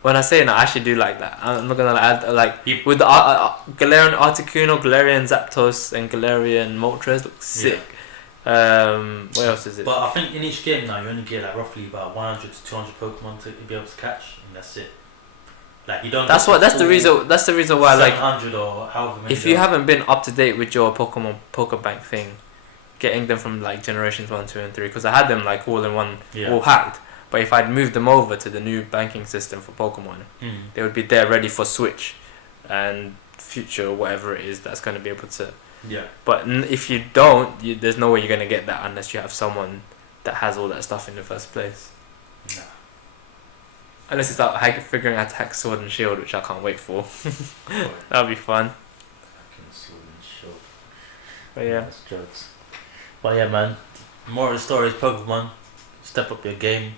When I say it, I actually do like that. I'm not gonna add with the Galarian Articuno, Galarian Zapdos, and Galarian Moltres look sick. What else is it? But I think in each game now you only get like roughly about 100 to 200 Pokemon to be able to catch, and that's it. Like you don't. That's the reason why 700 or however many. If you haven't been up to date with your Pokemon Pokebank thing, getting them from like generations 1, 2, and 3, because I had them like all in one, all hacked. But if I'd moved them over to the new banking system for Pokemon, they would be there ready for Switch and future whatever it is that's going to be able to. Yeah. But if you don't, there's no way you're going to get that unless you have someone that has all that stuff in the first place. Nah. Unless it's like figuring out how to hack Sword and Shield, which I can't wait for. That'll be fun. Hacking Sword and Shield. But yeah. That's jokes. But yeah, man. More of the story is Pokemon. Step up your game.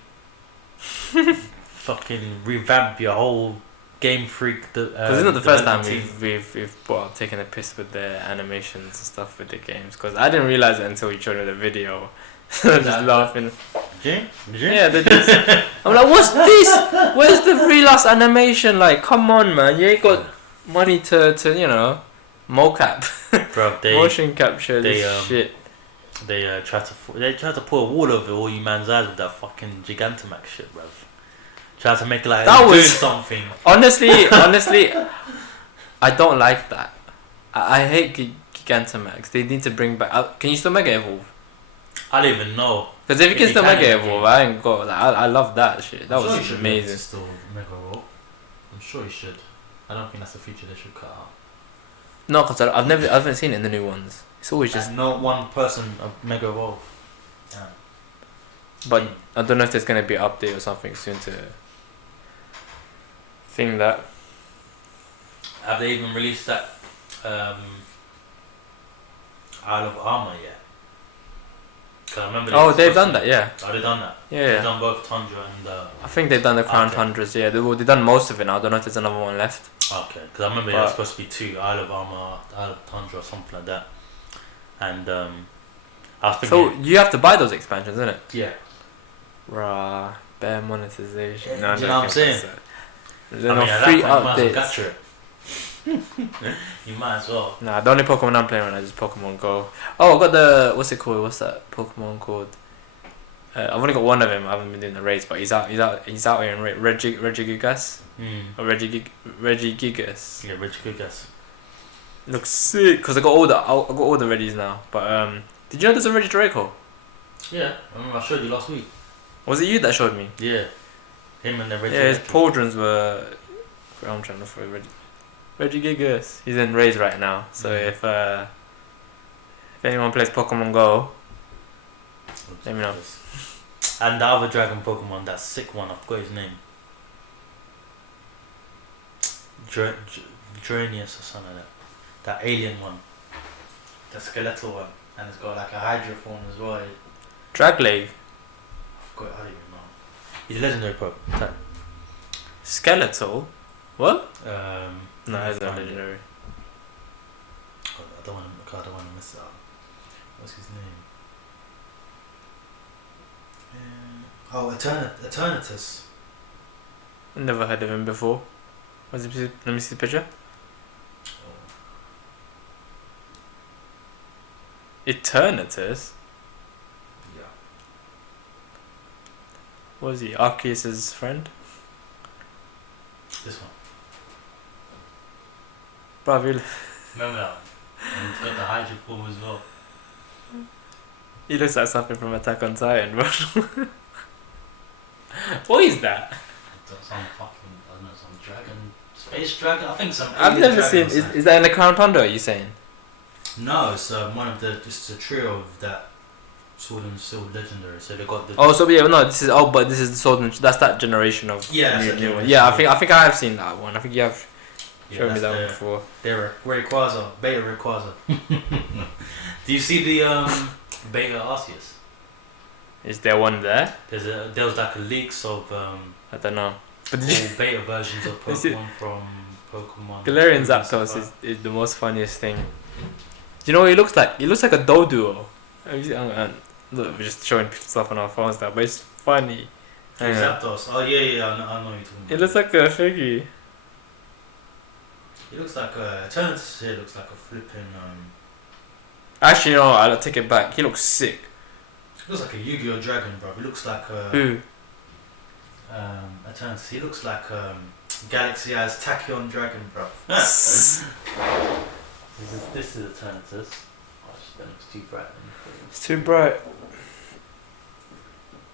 Fucking revamp your whole Game Freak. Because it's not the first time we've brought up taking a piss with their animations and stuff with the games. Because I didn't realize it until you showed me the video. Just laughing. Yeah, they just. I'm like, what's this? Where's the real ass animation? Like, come on, man. You ain't got money to mocap. Bro, motion capture this shit. They tried to put a wall over all you man's eyes with that fucking Gigantamax shit, bruv. Tried to make it like that was something. Honestly, I don't like that. I hate Gigantamax. They need to bring back. Can you still Mega Evolve? I don't even know. Because if you can still Mega Evolve, I ain't got. Like, I love that shit. That was amazing. Still Mega Evolve. I'm sure you should. I don't think that's a feature they should cut out. No, because I haven't seen it in the new ones. It's always just. And not one person Mega Evolve. Yeah. But I don't know if there's gonna be an update or something soon to. Thing that. Have they even released that Isle of Armor yet? Cause I remember. Oh, they've done that, yeah. Oh, they've done that. Yeah. They've done both Tundra and. I think they've done the Crown Tundras. Yeah, they've done most of it now. I don't know if there's another one left. Okay, because I remember there's supposed to be 2 Isle of Armor, Isle of Tundra, or something like that. And I was thinking. So you have to buy those expansions, isn't it? Yeah. Rah, bare monetization. No, do you know what I'm saying? There's no free updates. You might as well. Nah, the only Pokemon I'm playing right now is Pokemon Go. Oh, I got the what's it called? What's that Pokemon called? I've only got one of him. I haven't been doing the race, but he's out here in Regigigas. Or Regigigas. Yeah, Regigigas. Looks sick because I got all the Regis now. But did you know there's a Regidraco? Yeah, I remember I showed you last week. Was it you that showed me? Yeah, him and the Regidraco. Yeah, his pauldrons were. I'm trying to look for Regigigas. He's in Rays right now. So if anyone plays Pokemon Go, let me know. And the other dragon Pokemon, that sick one, I forgot his name. Dranius or something like that. That alien one. The skeletal one. And it's got like a Hydra form as well. Dragleg. I don't even know. He's a legendary Pokemon. Skeletal? What? No, it's not legendary. I don't want to miss it up. What's his name? Eternatus. Never heard of him before. Let me see the picture. Eternatus? Yeah. Was he Arceus' friend? This one. Bruv, really? Remember that one? And it's got the Hydra form as well. He looks like something from Attack on Titan, bro. What is that? Some fucking, I don't know, some dragon, space dragon. I think some. I've never seen. Is that in the Crown Tundra? Are you saying? No, it's one of the. Just a trio of that Sword and Shield legendary. So they got the. Oh, so yeah, no, this is. Oh, but this is the Sword and. That's that generation of. Yeah, new one. Yeah, I think I have seen that one. I think you have shown me that one before. They're Rayquaza, Beta Rayquaza. Do you see the Beta Arceus? Is there one there? There was like a leaks of I don't know. But all beta versions of Pokemon from Pokemon. Galarian Zapdos is the most funniest thing. Do you know what he looks like? He looks like a Doduo. Look, we're just showing stuff on our phones now, but it's funny. Zapdos. Oh yeah, I know what you're talking about. It looks like a figgy. It looks like a Eternatus here looks like a flipping Actually, no, I'll take it back. He looks sick. He looks like a Yu-Gi-Oh dragon, bro. He looks like a who? Eternatus. He looks like Galaxy Eyes Tachyon dragon, bro. This is Eternatus. Oh, that looks too bright. It's too bright.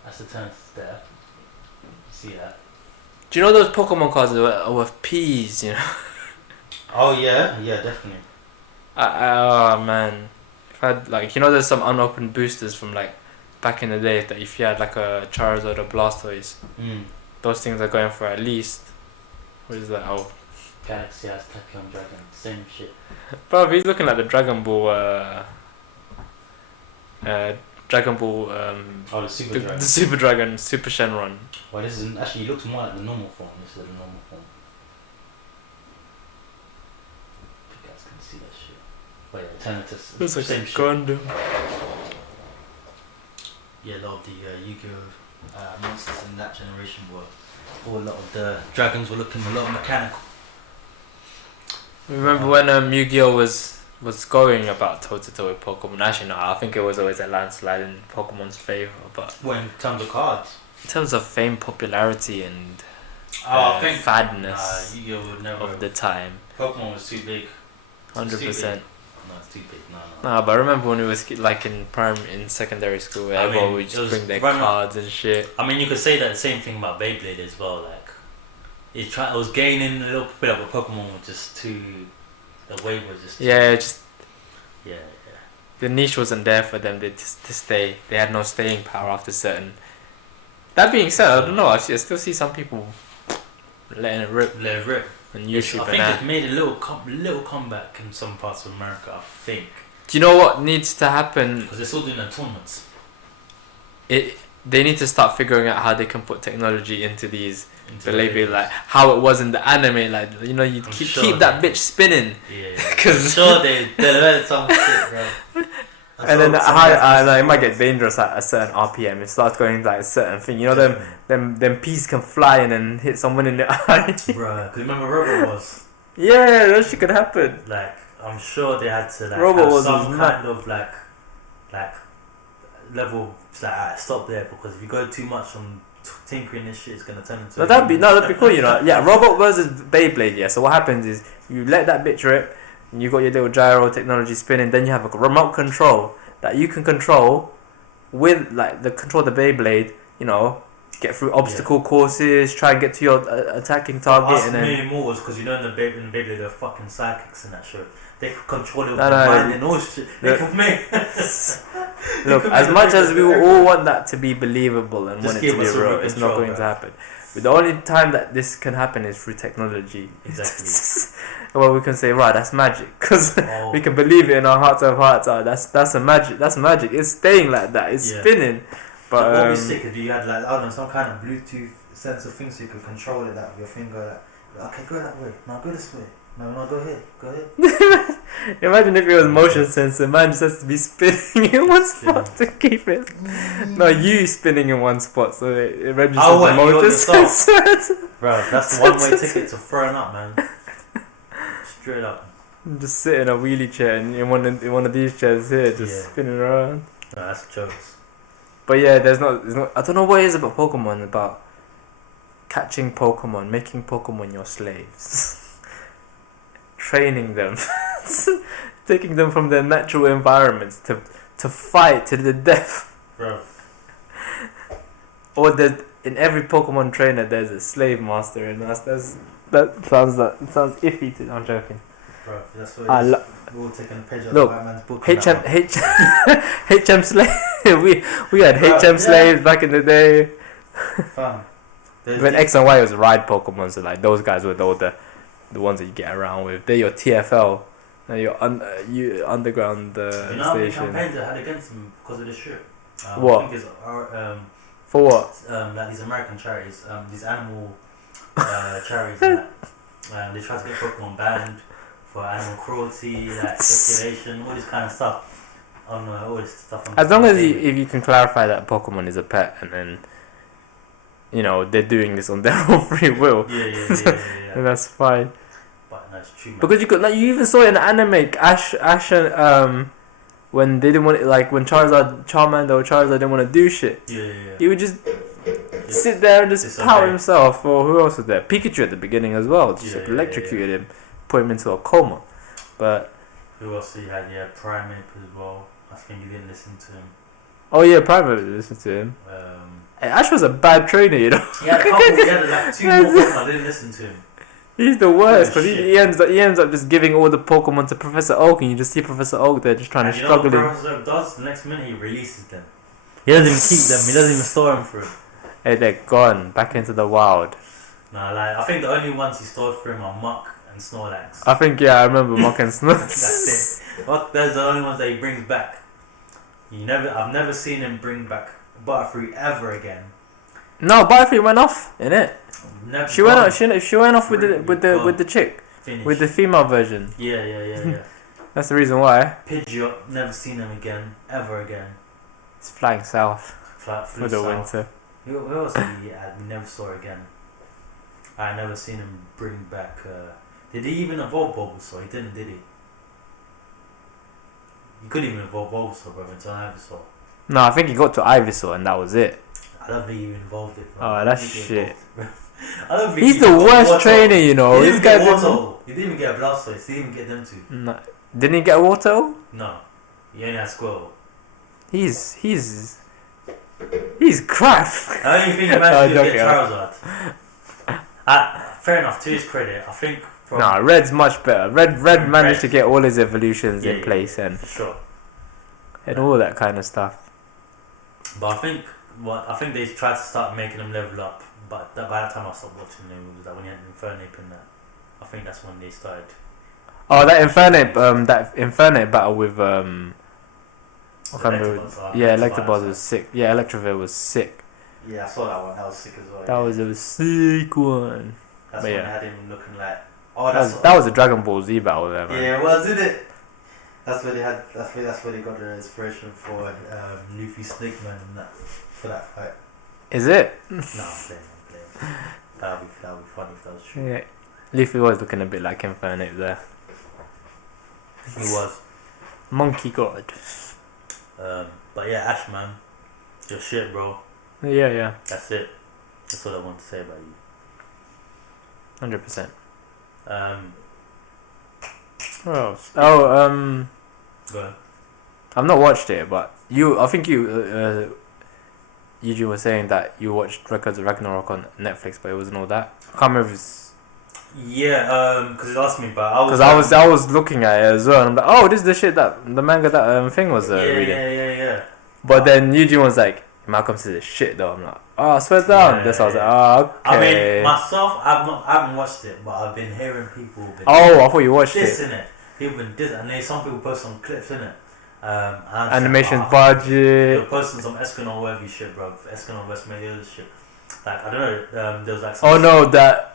That's Eternatus there. See that? Do you know those Pokemon cards are worth peas? You know. Oh yeah, definitely. Oh man, if I had like there's some unopened boosters from like back in the day that if you had like a Charizard or Blastoise, those things are going for at least. What is that? Oh, Galaxy has Tachyon Dragon, same shit. Bro, he's looking like the Dragon Ball. Dragon Ball. The Super Dragon. The Super Dragon, Super Shenron. Well, this is actually, he looks more like the normal form. This is the normal form. You guys can see that shit. But yeah, Eternatus. Looks like same a shit. Gundam. Yeah, a lot of the Yu-Gi-Oh monsters in that generation were, or a lot of the dragons were looking a lot mechanical. Remember when Yu-Gi-Oh was going about toe-to-toe with Pokemon? Actually, no, I think it was always a landslide in Pokemon's favour. But well, in terms of cards? In terms of fame, popularity, and fadness Yu-Gi-Oh would never of the time. Pokemon was too big. 100%. No, it's too big. No. Nah, but I remember when it was like in secondary school, where everyone would just bring their cards and shit. I mean, you could say that same thing about Beyblade as well. Like, it was gaining a little bit of a Pokemon was just too. The wave was just. Yeah, just. Yeah. the niche wasn't there for them to stay. They had no staying power after certain. That being said, I don't know. I still see some people letting it rip. Let it rip. On YouTube. I think it's made a little comeback in some parts of America. I think. Do you know what needs to happen? Because they're still doing their tournaments. They need to start figuring out how they can put technology into these. Like how it was in the anime, like you know, you keep that bitch spinning. Yeah. Because sure they learn some shit, bro. And then it might get dangerous at a certain RPM. It starts going like a certain thing. You know, them peas can fly and then hit someone in the eye. Bro, because remember Robot was. Yeah, that shit could happen. Like I'm sure they had to like Robot have was some kind of like level like stop there, because if you go too much on tinkering this shit, it's gonna turn into. That'd be cool, you know. Yeah, Robot versus Beyblade. Yeah. So what happens is you let that bitch rip. You got your little gyro technology spinning. Then you have a remote control that you can control with like the Beyblade. You know, get through obstacle courses, try and get to your attacking target, and then. More was because you know in the Beyblade they're fucking psychics and that shit. They can control it with their mind and all shit. They can make. Look, as much as we all want that to be believable and want it to be real, it's not going to happen. But the only time that this can happen is through technology. Exactly. Well, we can say, right, that's magic, because we can believe it in our hearts of hearts. That's a magic. That's magic. It's staying like that. It's spinning. But what would be sick if you had like, I don't know, some kind of Bluetooth sensor thing so you could control it that with your finger. Like, okay, go that way. Now go this way. No, go ahead. Go ahead. Imagine if it was motion sensor. Man just has to be spinning in one spot to keep it. No, you spinning in one spot so it registers the motion sensor. Bro, that's the one-way ticket to throwing up, man. Straight up. Just sit in a wheelie chair and in one of these chairs here, just spinning around. No, that's jokes. But yeah, there's no. I don't know what it is about Pokemon, about catching Pokemon, making Pokemon your slaves. Training them, taking them from their natural environments to fight to the death. Bro. Or in every Pokemon trainer there's a slave master, and that sounds iffy. I'm joking. Bro, that's what it is. We're all taking a page out of Batman's book. HM slave. we had HM slaves back in the day. Fun. When X and Y was ride Pokemon, so like those guys were the ones that you get around with. They're your TFL. Your underground you know how many campaigns I had against them because of this shit? What? I think it's for what? Like these American charities, these animal charities that they try to get Pokemon banned for animal cruelty, like speculation, all this kind of stuff. All this stuff. As long as if you can clarify that Pokemon is a pet, and then you know they're doing this on their own free will. Yeah. And that's fine. But no, it's true, man. Because you even saw it in the anime, Ash and when they didn't want it, like when Charmander didn't want to do shit. Yeah. He would just sit there and just power himself. Or who else was there? Pikachu at the beginning as well. Just electrocuted him, put him into a coma. But who else he had? Yeah, Primeape as well. I think you didn't listen to him. Oh yeah, Primeape listened to him. Ash was a bad trainer, you know. He had like 2 more Pokemon. I didn't listen to him. He's the worst because he ends up just giving all the Pokemon to Professor Oak, and you just see Professor Oak there just trying to struggle. You know what Professor Oak does? The next minute he releases them. He doesn't even keep them. He doesn't even store them for him. Hey, they're gone back into the wild. Nah, like I think the only ones he stored for him are Muck and Snorlax. I think I remember Muck and Snorlax. That's it. Those are the only ones that he brings back. I've never seen him bring back Butterfree ever again. No, Butterfree went off, innit? She went off with the chick. Finished. With the female version. Yeah. That's the reason why. Pidgeot, never seen him again, ever again. It's flying south for the winter. Who else we never saw again? I never seen him bring back. Did he even evolve Bulbasaur? He didn't, did he? He couldn't even evolve Bulbasaur, bro, until Ivysaur. No, I think he got to Ivysaur and that was it. I don't think he even evolved it, bro. Oh, that's shit. I don't think he's the worst trainer, you know. He didn't even get a Blastoise. He didn't even get them two. No. Didn't he get a Wartortle? No. He only had Squirtle. He's crap. I don't even think he managed to get Charizard. Fair enough, to his credit, I think. Red's much better. Red managed to get all his evolutions in place, and for sure. and all that kind of stuff. But I think they tried to start making them level up, but by that time I stopped watching them. It was like when you had Infernape and that. I think that's when they started. Oh, that Infernape battle with I can't remember. Yeah, Electabuzz was sick. Yeah, Electroville was sick. Yeah, I saw that one. That was sick as well. That was a sick one. That's when they had him looking like. Oh, that was a Dragon Ball Z battle there, man. Yeah, wasn't it? That's where they had. That's where they got the inspiration for Luffy Snake Man and that for that fight. Is it? No, I'm playing. That'd be funny if that was true. Yeah, Luffy was looking a bit like Infernape there. He was. Monkey God. But yeah, Ash man, your shit, bro. Yeah. That's it. That's all I want to say about you. 100%. What else? Go ahead. I've not watched it, but I think you were saying that you watched Records of Ragnarok on Netflix, but it wasn't all that. I can't remember if it's... Yeah, because you asked me, but I was looking at it as well, and I'm like, oh, this is the shit that the manga that thing was reading. Yeah. But then Eugene was like, Malcolm says it's shit though. I'm like, oh, swear down. Yeah, That's why I was like, oh, okay. I mean, myself, I haven't watched it, but I've been hearing people. I thought you watched this it. In it. People been this, and then some people post some clips in it. Animation budget. They're posting some Escanor worthy shit, bro. Escanor West Media shit. Like I don't know. There was like. Oh no, that.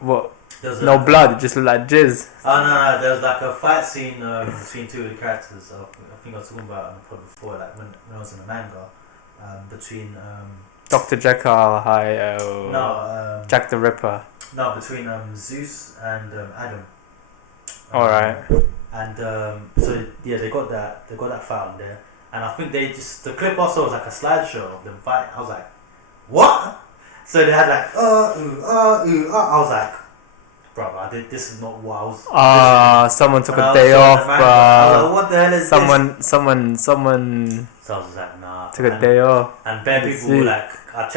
What? No blood, it just looked like jizz. Oh no, there was like a fight scene between two of the characters. I think I was talking about on the pod before, like when I was in the manga, between Dr. Jekyll, Jack the Ripper. No, between Zeus and Adam. All right. And so yeah, they got that fight on there, and I think the clip also was like a slideshow of them fighting. I was like, what? So they had like I was like, bro, this is not what I was. Someone took a day off, bro. Like, what the hell is someone. So I was like, nah. Took a day off. And bare people were like, I was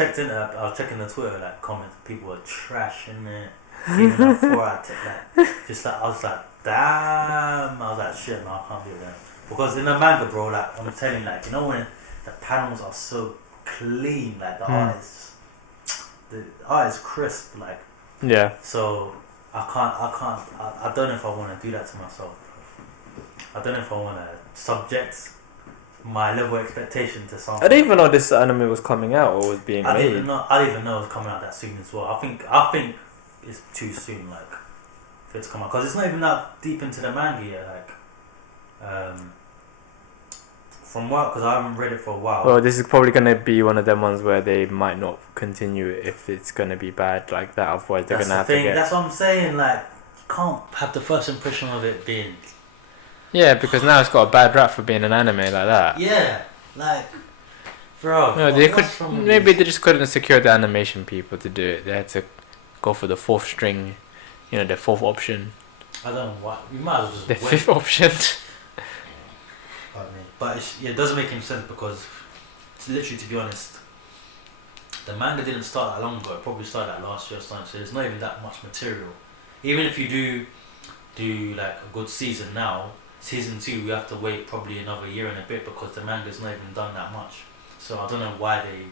checking the Twitter like comments. People were trashing it. Even before I took that, just like I was like, damn. I was like, shit, no, I can't do that. Because in the manga, bro, like I'm telling you, like when the panels are so clean, like the art is crisp, like. Yeah. So I don't know if I want to do that to myself. I don't know if I want to subject my level of expectation to something. I didn't even know this anime was coming out or was being made. I didn't even know it was coming out that soon as well. I think it's too soon, like for it to come out, because it's not even that deep into the manga yet. Like, from what, because I haven't read it for a while. Well, this is probably gonna be one of them ones where they might not continue it if it's gonna be bad like that. Otherwise, they're gonna have to get. That's what I'm saying. Like, you can't have the first impression of it being. Yeah, because now it's got a bad rap for being an anime like that. Yeah, like, bro. No, they could. Maybe they just couldn't secure the animation people to do it. They had to go for the fourth string, the fourth option. I don't know what. You might as well just the wait. Fifth option. But it doesn't make any sense because, literally, to be honest, the manga didn't start that long ago. It probably started like last year or something. So there's not even that much material. Even if you do like a good season now, season 2 we have to wait probably another year and a bit because the manga's not even done that much. So I don't know why they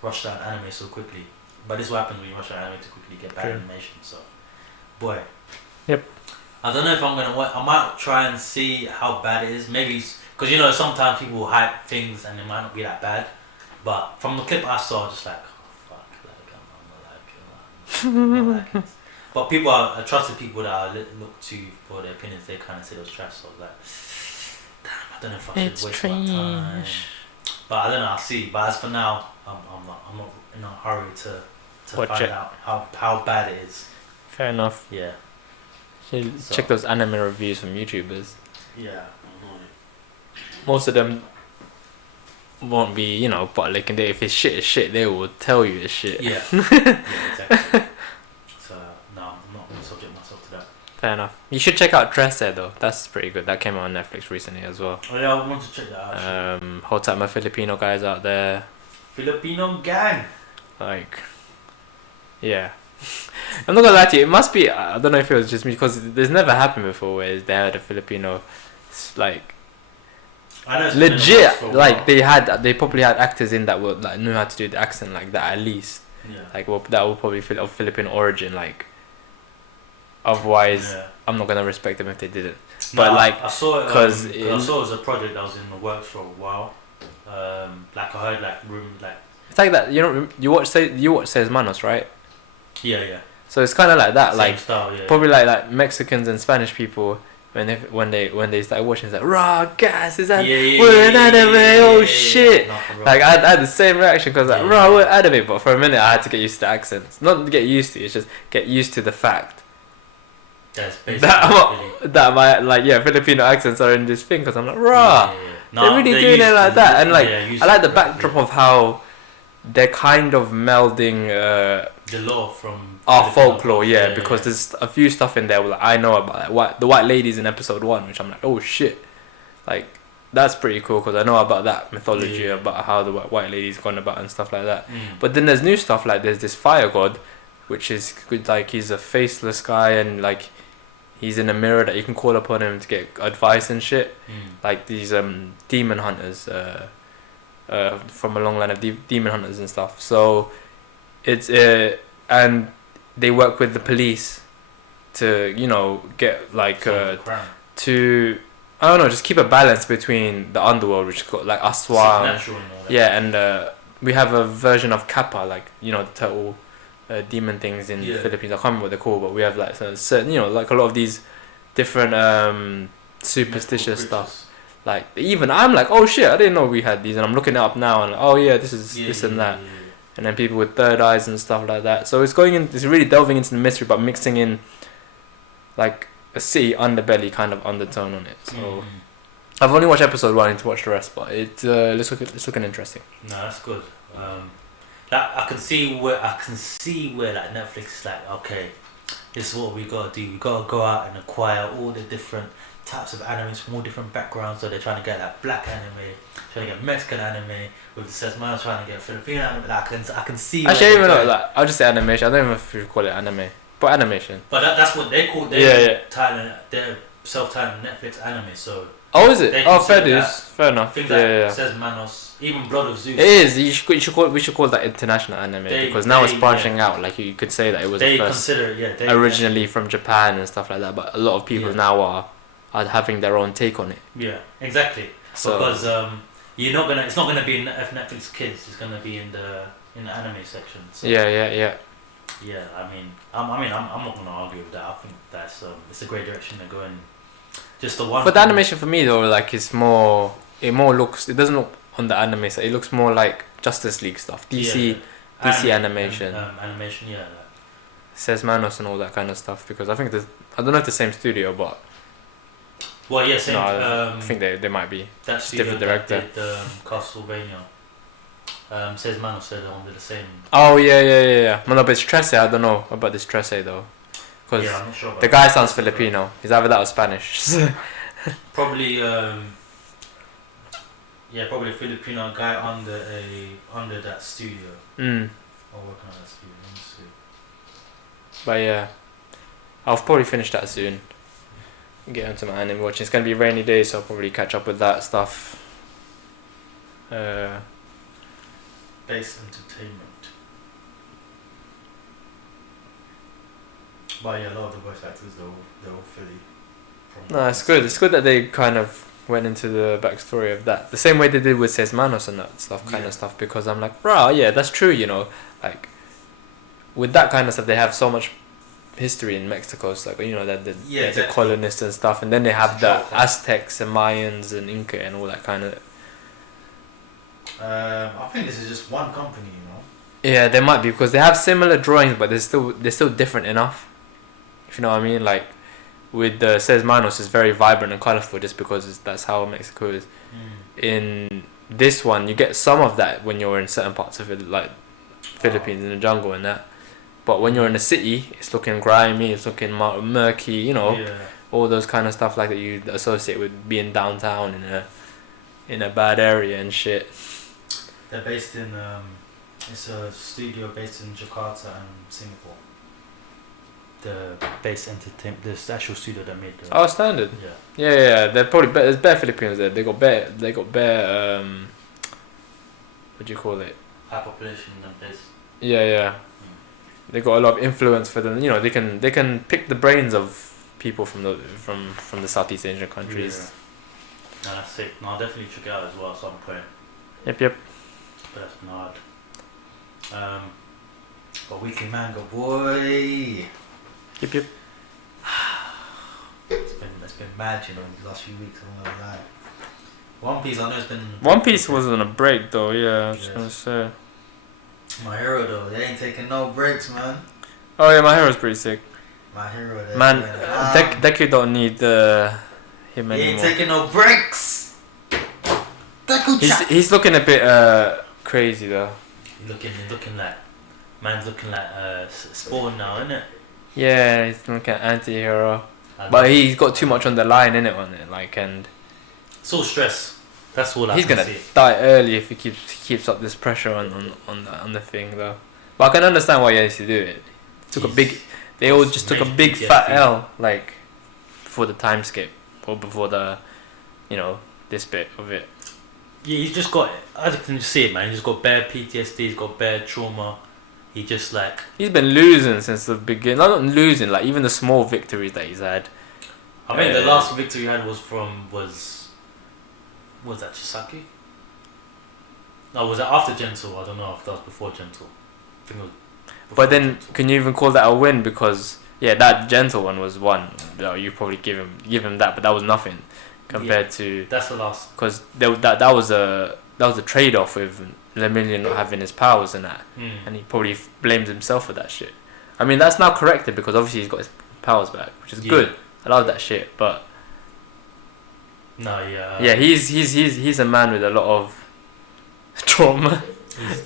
rushed out anime so quickly. But this is what happens when you rush out anime to quickly get bad animation. So, boy. Yep. I don't know if I'm gonna. I might try and see how bad it is. Maybe because sometimes people hype things and it might not be that bad. But from the clip I saw, just like, oh fuck, like I'm not liking it. But people I trusted people that I look to for their opinions. They kind of say it was trash. So I was like, damn, I don't know if I should waste my time. But I don't know. I'll see. But as for now, I'm not in a hurry to find out how bad it is. Fair enough. Yeah. Check those anime reviews from YouTubers. Yeah. Most of them won't be, but like if it's shit, they will tell you it's shit. Yeah. Exactly. So no, I'm not going to subject myself to that. Fair enough. You should check out Dressed though. That's pretty good. That came out on Netflix recently as well. Oh yeah, I want to check that out. Hold tight, my Filipino guys out there. Filipino gang. Like, yeah. I'm not gonna lie to you. It must be. I don't know if it was just me because this never happened before where they had a Filipino, like. I know it's been in the works legit, for a like while. they probably had actors in that would like knew how to do the accent like that at least. Yeah. Like well, that will probably feel of Philippine origin. Like otherwise, Yeah. I'm not gonna respect them if they didn't. No, But like, I saw it. 'cause I saw it was a project that was in the works for a while. Like I heard like rumors like. it's like that. You know, you watch Says Manos, right? Yeah, yeah. So it's kind of like that. Same Like style, yeah. probably like Mexicans and Spanish people when they start watching, it's like raw gas. Is that we're an anime? Oh shit! Like I had the same reaction because like raw we're anime, but for a minute I had to get used to the accents. Not to get used to, it's just get used to the fact That's basically that my like Filipino accents are in this thing because I'm like raw. No, they're really doing it like that, and like used I like to the it, backdrop of how they're kind of melding the law from our Filipino folklore, culture, because there's a few stuff in there like I know about like the white ladies in episode 1, which I'm like, oh shit, like that's pretty cool because I know about that mythology about how the white ladies gone about and stuff like that. But then there's new stuff like there's this fire god, which is good, like he's a faceless guy and like he's in a mirror that you can call upon him to get advice and shit. Like these demon hunters from a long line of demon hunters and stuff. So it's and they work with the police to get like to I don't know, just keep a balance between the underworld, which got like Aswang, and we have a version of Kappa, like the turtle demon things in the Philippines. I can't remember what they're called, but we have like certain like a lot of these different superstitious stuff. Like even I'm like, oh shit, I didn't know we had these, and I'm looking it up now, and like, oh yeah, this is this and that. And then people with third eyes and stuff like that. So it's really delving into the mystery, but mixing in like a sea underbelly kind of undertone on it. So I've only watched episode 1, I need to watch the rest, but it's looking interesting. No, that's good. That I can see where like Netflix is like, okay, this is what we gotta do. We gotta go out and acquire all the different types of animes from all different backgrounds. So they're trying to get like black anime, trying to get Mexican anime, with the Sesman trying to get Filipino anime. Like, I can see. Actually, I don't even know. Like, I'll just say animation. I don't even know if you call it anime, but animation. But that's what they call their self-titled Netflix anime. So. Oh, is it? Oh, fair dues. Fair enough. Things like Says Manos, even Blood of Zeus. It is. We should call that international anime because now it's branching out. Like you could say that it was the first originally from Japan and stuff like that. But a lot of people now are having their own take on it. Yeah, exactly. So, because it's not gonna be in Netflix Kids. It's gonna be in the anime section. So. Yeah. Yeah, I'm not gonna argue with that. I think that's it's a great direction to go in. Just the one. But the animation for me though, like it doesn't look on the anime side. It looks more like Justice League stuff, DC animation. Animation, yeah. Says Manos and all that kind of stuff, because I think I don't know if the same studio, but. Well, yeah, same. No, I think they might be. That studio different director. That did Castlevania. Says Manos said did the same. Oh yeah. No, but it's Trece. I don't know about this Trece though. Because I'm not sure the guy sounds Filipino. He's either that or Spanish. Probably, probably a Filipino guy under that studio. Or working on that studio. Let me see. But yeah, I'll probably finish that soon. Get onto my anime watching. It's gonna be a rainy day, so I'll probably catch up with that stuff. Base entertainment. But yeah, a lot of the voice actors they're all Philly. No, it's good. It's good that they kind of went into the backstory of that, the same way they did with Says Manos and that stuff, kind of stuff. Because I'm like, bro, yeah, that's true. Like with that kind of stuff, they have so much history in Mexico. It's like that the colonists and stuff, and then they have the Aztecs and Mayans and Inca and all that kind of. I think this is just one company, Yeah, they might be because they have similar drawings, but they're still different enough. If you know what I mean, like with the Says Manos, it's very vibrant and colorful just because that's how Mexico is. In this one, you get some of that when you're in certain parts of it, like Philippines in the jungle and that. But when you're in a city, it's looking grimy, it's looking murky, all those kind of stuff like that you associate with being downtown in a bad area and shit. They're based in it's a studio based in Jakarta and Singapore. the base entertainment, the actual studio that made the. Oh, standard. Yeah. They're probably better. There's bare Filipinos there. They got bare. What do you call it? High population in that place. Yeah. They got a lot of influence for them. You know, they can pick the brains of people from the Southeast Asian countries. Yeah. No, that's sick. No, I'll definitely check it out as well at some point. Yep. But that's not. But weekly manga, boy. Yep. It's been mad, you know, in the last few weeks. I'm not gonna lie. One Piece, I know it's been. One Piece was on a break though. Yeah, I was gonna say. My Hero though, they ain't taking no breaks, man. Oh yeah, My Hero's pretty sick. My Hero, man. Deku don't need him anymore. He ain't taking no breaks. He's looking a bit crazy though. Looking like man's looking like Spawn now, isn't it? Yeah, he's looking at anti-hero, but he's got too much on the line, innit, on it, like, and it's all stress. That's all. He's gonna die early if he keeps up this pressure on the thing though. But I can understand why he has to do it. They all just took a big fat L, like, before the time skip or before the, this bit of it. Yeah, he's just got. As you can see it, man. He's got bad PTSD. He's got bad trauma. He just like. He's been losing since the beginning. Not losing, like even the small victories that he's had. I think the last victory he had was that Chisaki? No, was it after Gentle? I don't know if that was before Gentle. I think it was. But then, can you even call that a win? Because that Gentle one was one. You probably give him that, but that was nothing compared to. That's the last. Because that was a trade off with Lemillion not having his powers and that, and he probably blames himself for that shit. I mean, that's now corrected because obviously he's got his powers back, which is good. I love that shit, but. No, he's a man with a lot of trauma.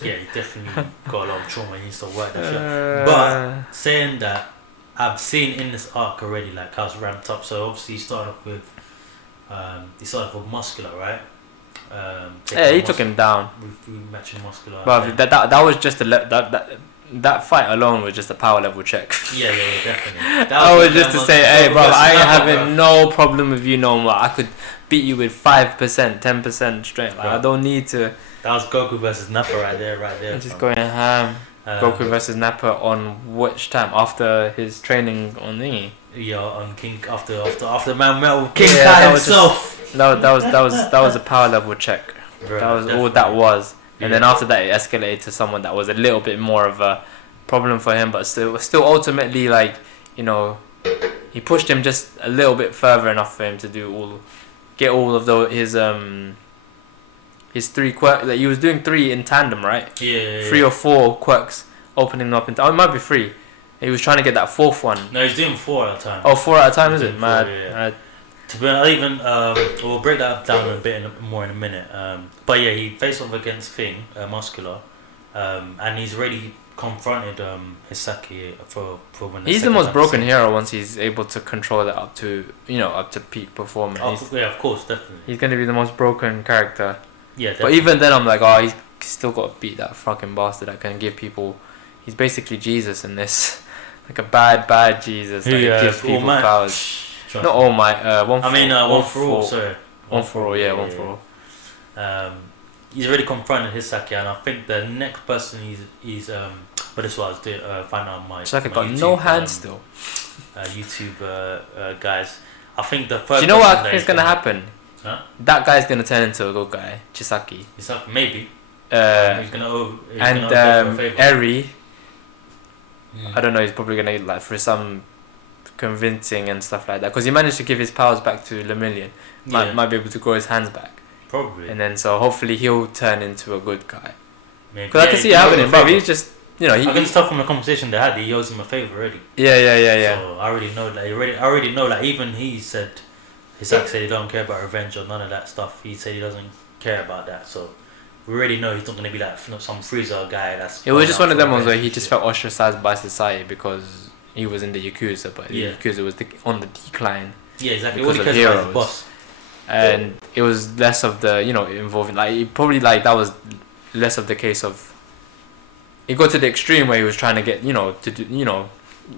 He definitely got a lot of trauma. He needs to work that shit. But saying that, I've seen in this arc already like how it's ramped up. So obviously he started off with Muscular, right? He took him down. We mentioned Muscular. But that was just that fight alone was just a power level check. Yeah, definitely. That was just to say, hey, bro, I ain't having no problem with you no more. I could beat you with 5%, 10% strength. Like, I don't need to. That was Goku versus Nappa right there. I'm just going ham. Goku versus Nappa on which time? After his training on thingy. Yeah, on King after Man Metal King Kai himself. That was a power level check. Bro, that was all that was. And then after that, it escalated to someone that was a little bit more of a problem for him, but still ultimately, like, he pushed him just a little bit further enough for him to get all of his 3 quirks. Like, he was doing 3 in tandem, right? Yeah. 3 or 4 quirks opening up into. Oh, it might be 3. He was trying to get that 4th one. No, he's doing 4 at a time. Oh, 4 at a time, is it? Mad. Yeah. To be honest, we'll break that down a bit more in a minute. But yeah, he faced off against Muscular, and he's already confronted Hisaki for when. He's the most broken hero once he's able to control it up to peak performance. Of course, definitely. He's gonna be the most broken character. Yeah, definitely. But even then, I'm like, he's still got to beat that fucking bastard that can give people. He's basically Jesus in this, like a bad Jesus that gives people powers. Not All Might. One for all. Sorry. One for all. Yeah, one for all. He's already confronted Hisaki, and I think the next person he's but this was find out my. Hisaki got YouTube, no hands still. YouTube guys, I think the first. Do you know what I think is gonna happen? Huh? That guy's gonna turn into a good guy, Chisaki. Maybe. He's gonna Eri. I don't know. He's probably gonna like for some convincing and stuff like that because he managed to give his powers back to Lemillion. Might be able to grow his hands back. Probably. And then so hopefully he'll turn into a good guy. Because I can see it happening, but he's just I can tell from the conversation they had, he owes him a favor already. Yeah. So I already know that. I already know that. Even he said, Hisaki said he don't care about revenge or none of that stuff. He said he doesn't care about that. So we already know he's not gonna be like some Frieza guy. It was just one of them ones where he just felt ostracized by society because he was in the Yakuza, but the Yakuza was on the decline. Yeah, exactly. Because of heroes. Boss. And it was less of the involving that was less of the case of. It got to the extreme where he was trying to get to do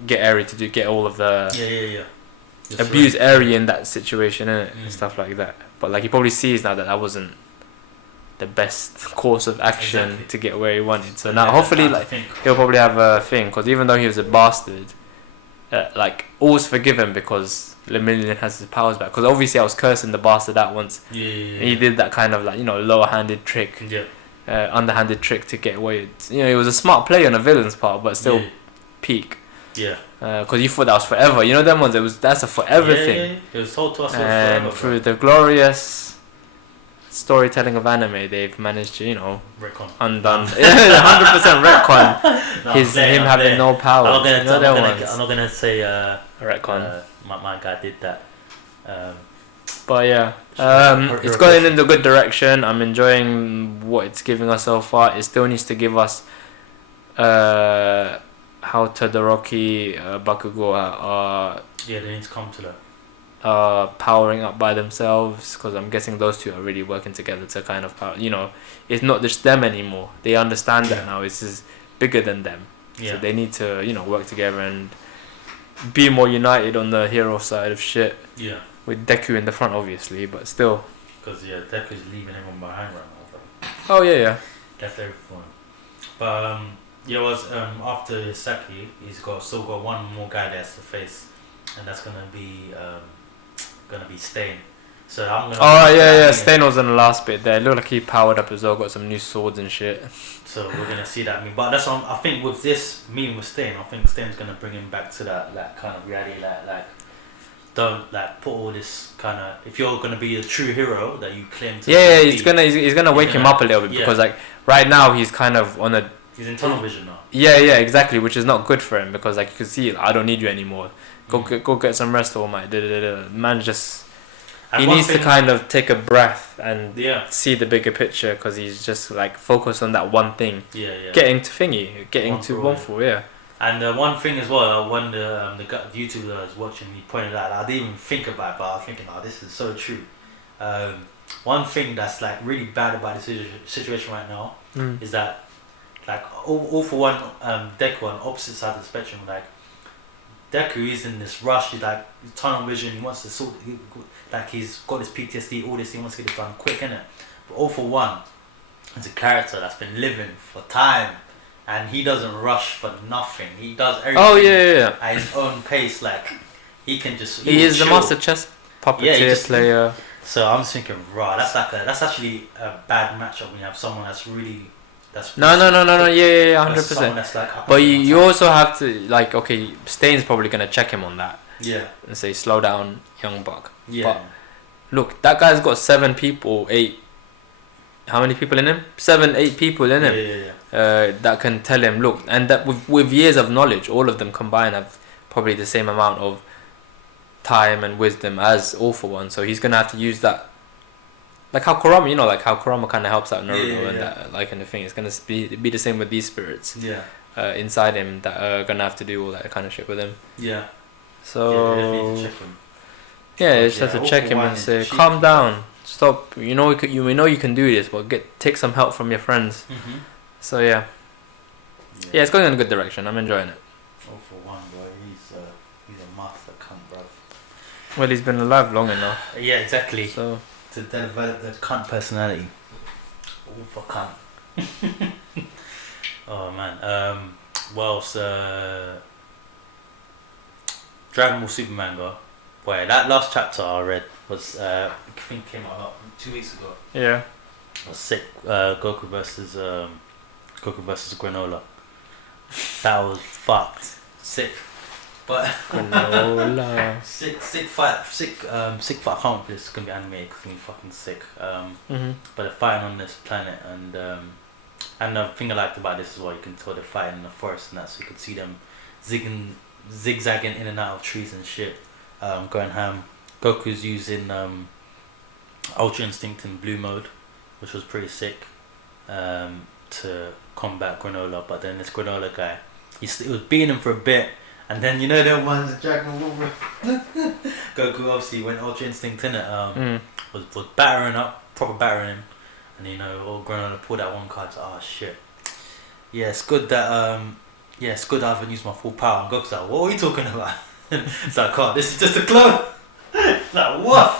get Eri to get all of the Just abuse Eri in that situation, innit? And stuff like that. But like he probably sees now that wasn't the best course of action to get where he wanted. So now hopefully like he'll probably have a thing, because even though he was a bastard, like all's forgiven because Lemillion has his powers back. Because obviously I was cursing the bastard out once. And he did that kind of like, you know, lower-handed trick, underhanded trick to get away. You know, he was a smart play on a villain's part, but still peak. Yeah. Because you thought that was forever. You know them ones. That's a forever thing. Yeah. It was told to us. And through the glorious storytelling of anime, they've managed to, you know, retcon. undone 100% retcon. Him having no power. I'm not gonna say retcon. My guy did that. But yeah, it's going in the good direction. I'm enjoying what it's giving us so far. It still needs to give us how Todoroki, Bakugo are. Yeah, they need to come to that. Powering up by themselves, because I'm guessing those two are really working together to kind of power. You know, it's not just them anymore. They understand that now. It's just bigger than them. So they need to, you know, work together and be more united on the hero side of shit. Yeah. With Deku in the front, obviously, but still. Because Deku's leaving everyone behind right now. Oh yeah. Left everyone. But after Saki, he's still got one more guy that has to face, and that's gonna be Stain. So I'm gonna. Oh yeah. Stain was in the last bit there. It looked like he powered up as well, got some new swords and shit. So we're gonna see that meme. But that's I think with this meme with Stain, I think Stain's gonna bring him back to that kind of reality, like don't put all this kind of, if you're gonna be a true hero that you claim to be. He's gonna wake him up a little bit, because like right now he's kind of on a. He's in tunnel vision now. Yeah, exactly, which is not good for him, because like you can see, I don't need you anymore. Go get some rest, All Might. Man, just he needs to kind of take a breath and see the bigger picture, because he's just like focused on that one thing. Getting to one for. And one thing as well, when the YouTuber I was watching, he pointed out, I didn't even think about it, but I was thinking, this is so true. One thing that's like really bad about this situation right now is that, like, all for one, Deku on opposite side of the spectrum, like, Deku is in this rush, he's like tunnel vision, he wants to he's got this PTSD, all this, he wants to get it done quick, innit? But all for one, it's a character that's been living for time, and he doesn't rush for nothing. He does everything at his own pace, like, he can just... He is the master chess puppeteer player. So I'm just thinking, that's actually a bad matchup when you have someone that's really... No, 100%. But you also have to, like, okay, Stain's probably gonna check him on that. Yeah. And say, slow down, young buck. Yeah. But look, that guy's got 7 people, 8. How many people in him? 7, 8 people in him. Yeah. That can tell him, look, and that with years of knowledge, all of them combined have probably the same amount of time and wisdom as All for One. So he's gonna have to use that. Like how Kurama, how Kurama kind of helps out Naruto and that, like, and the thing, it's gonna be the same with these spirits. Inside him that are gonna have to do all that kind of shit with him. Yeah. So. You just have to check him and say, calm down, stop. You know you can do this, but take some help from your friends. Mm-hmm. So yeah, it's going in a good direction. I'm enjoying it. All for one, bro. He's a master cunt, bro. Well, he's been alive long enough. Yeah, exactly. So. To develop the cunt personality. All for cunt. Oh man. Dragon Ball Super manga. Boy, that last chapter I read was I think came out about 2 weeks ago. Yeah. It was sick. Goku versus Granola. That was fucked. Sick. But Granola. sick fight. I can't believe this is gonna be animated because it's gonna be fucking sick. But they're fighting on this planet, and the thing I liked about this is, you can tell they're fighting in the forest and that, so you could see them zigzagging in and out of trees and shit, going ham. Goku's using Ultra Instinct in blue mode, which was pretty sick, to combat Granola. But then this Granola guy, he was beating him for a bit. And then them ones, Dragon Ball. Goku obviously went Ultra Instinct in it. Was proper battering him, and all Granola pulled out one card. So, oh shit. Yeah, it's good that yeah, it's good I haven't used my full power. And Goku's like, what are you talking about? It's like, oh, this is just a clone. It's like, what?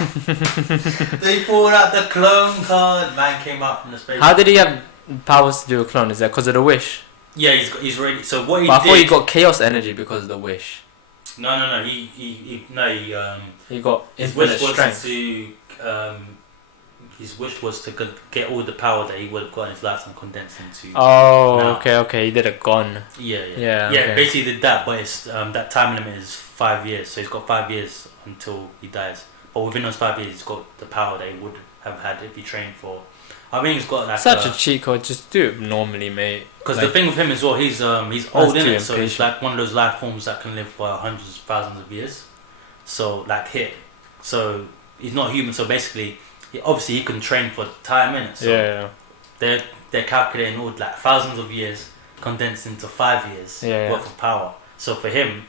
They pulled out the clone card. Man came out from the space. How did he have powers to do a clone? Is that because of the wish? Yeah, he's ready. So what he But did... I thought he got chaos energy because of the wish. No. He got his wish infinite was strength. to his wish was to get all the power that he would have got in his lifetime condensed into. Oh, now. okay. He did a gun. Yeah. Okay. Basically did that, but it's that time limit is 5 years, so he's got 5 years until he dies. But within those 5 years, he's got the power that he would have had if he trained for. I think he's got like such a cheat code. Just do it normally, mate. Because like, the thing with him as well, he's old in it, so he's like one of those life forms that can live for hundreds of thousands of years. So like so he's not human. So basically, obviously he can train for time in it. So yeah. they're calculating all like thousands of years condensed into 5 years worth of power. So for him,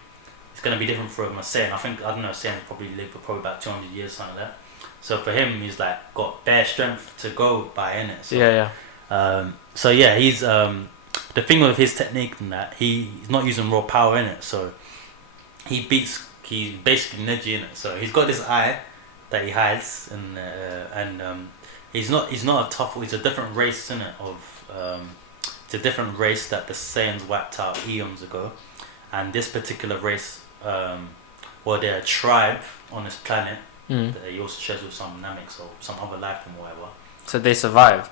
it's gonna be different from a Saiyan. I don't know, Saiyan probably live for probably about 200 years, something like that. So for him, he's like got bare strength to go by in it. So, so yeah, he's the thing with his technique and that he's not using raw power in it. So he's basically Neji in it. So he's got this eye that he hides, and he's not a tough. He's a different race in it it's a different race that the Saiyans wiped out eons ago, and this particular race, they're a tribe on this planet. That he also shares with some Namex or some other life form or whatever. So they survived.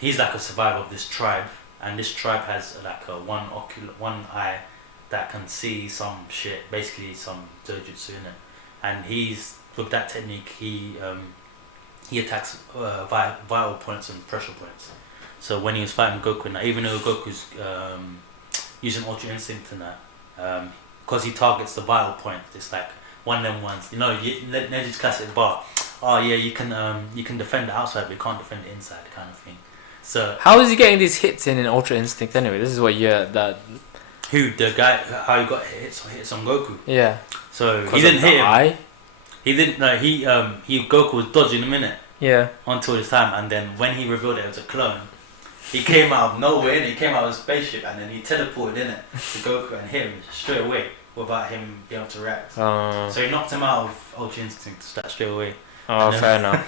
He's like a survivor of this tribe, and this tribe has like a one eye that can see some shit, basically some dojutsu in it. And he's with that technique, he attacks vital points and pressure points. So when he was fighting Goku, and even though Goku's using Ultra Instinct and that, because he targets the vital points, it's like one of them ones, Neji's classic bar. Oh yeah, you can defend the outside, but you can't defend the inside, kind of thing. So how is he getting these hits in Ultra Instinct anyway? This is what that. Who the guy? How he got hits on Goku? Yeah. So he didn't hit him. Eye? He didn't. No, he Goku was dodging a minute. Yeah. Until this time, and then when he revealed it was a clone, he came out of nowhere and he came out of a spaceship, and then he teleported in it to Goku and hit him straight away without him being able to react. So he knocked him out of Ultra Instinct straight away. Oh, fair enough.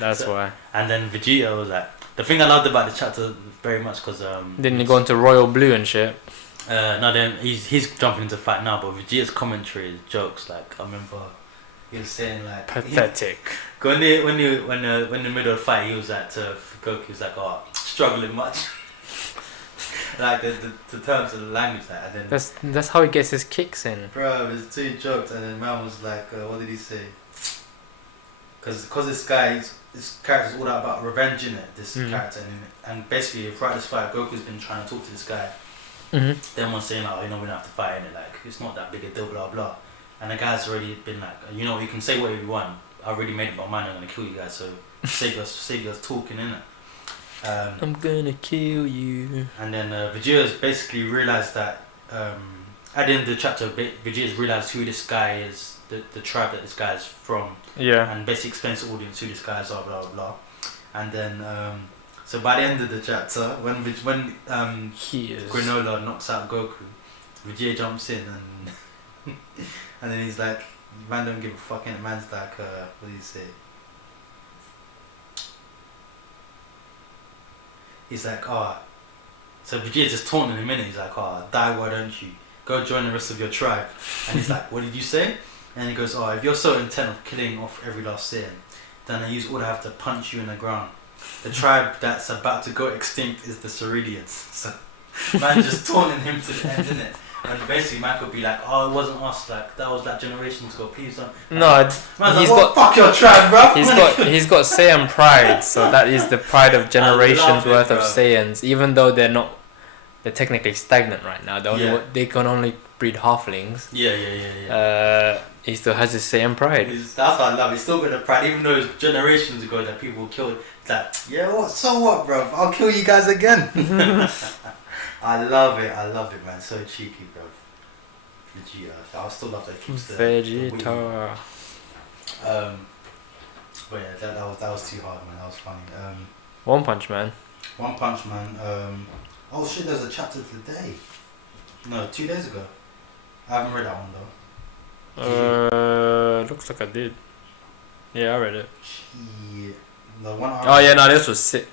That's why. And then Vegeta was like, the thing I loved about the chapter very much because didn't he go into Royal Blue and shit? No, then he's jumping into fight now, but Vegeta's commentary is jokes. Like I remember, he was saying like pathetic. When the middle of the fight, he was like to Goku, he was like, "Oh, struggling much." Like the terms of the language, like, and then that's how he gets his kicks in. Bro, there's two jokes, and then man was like, what did he say? Because this character's all about revenge in it. This character, and basically throughout this fight, Goku's been trying to talk to this guy. Then one's saying like, we don't have to fight in it. Like it's not that big a deal, blah blah. And the guy's already been like, you can say whatever you want. I already made up my mind. I'm gonna kill you guys. So save us talking in it. I'm gonna kill you. And then Vegeta's basically realized that at the end of the chapter, Vegeta's realized who this guy is, the tribe that this guy is from. Yeah. And basically explains to the audience who this guy is, blah blah blah. And then so by the end of the chapter, when Granola knocks out Goku, Vegeta jumps in and and then he's like, man don't give a fuck, and the man's like, what do you say? He's like, so Vegeta just taunting him in it. He's like, die, why don't you? Go join the rest of your tribe. And he's like, what did you say? And he goes, if you're so intent of killing off every last Saiyan, then I use all I have to punch you in the ground. The tribe that's about to go extinct is the Ceruleans. So man just taunting him to the end, innit? And basically man could be like, it wasn't us, like that was like generations ago, please don't. No, he's like, fuck your tribe, bro. He's got Saiyan pride, so that is the pride of generations worth of Saiyans. Even though they're technically stagnant right now. They can only breed halflings. Yeah. He still has his Saiyan pride. That's what I love. He's still got the pride, even though it's generations ago that people killed. It's like, so what, bro? I'll kill you guys again. I love it, man. So cheeky, bro. Vegeta. I still love that keeps the Vegeta. But yeah, that was too hard, man. That was funny. One Punch Man. Oh shit, there's a chapter today. No, 2 days ago. I haven't read that one though. Looks like I did. Yeah, I read it. Yeah. The one Oh yeah, no, this was sick.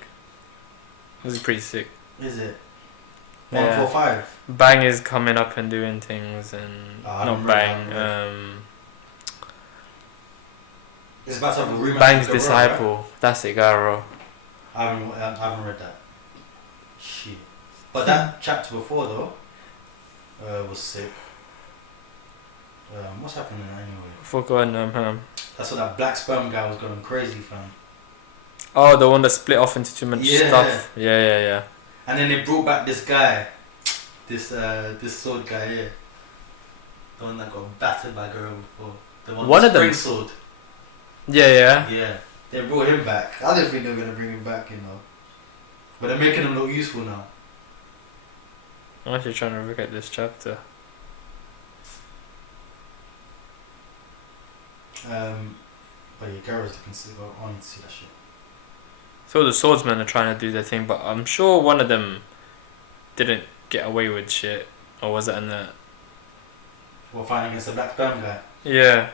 This is pretty sick. Is it? Yeah. 145. Bang is coming up and doing things, and not Bang. It's about to have a remake. Bang's of the disciple. Right? That's it, Garo. I haven't read that. Shit. But that chapter before though, was sick. What's happening anyway? For Gundam, That's what that black sperm guy was going crazy, fam. Oh, the one that split off into too much Yeah. stuff. Yeah. And then they brought back this guy, this sword guy here, the one that got battered by Goro before, the one with the spring sword. Yeah. Yeah, they brought him back. I didn't think they were gonna bring him back, but they're making him look useful now. I'm actually trying to look at this chapter. But yeah, Goro's looking to go on to see that shit. So the swordsmen are trying to do their thing, but I'm sure one of them didn't get away with shit, or was it in the? We're fighting against the black sperm guy. Yeah.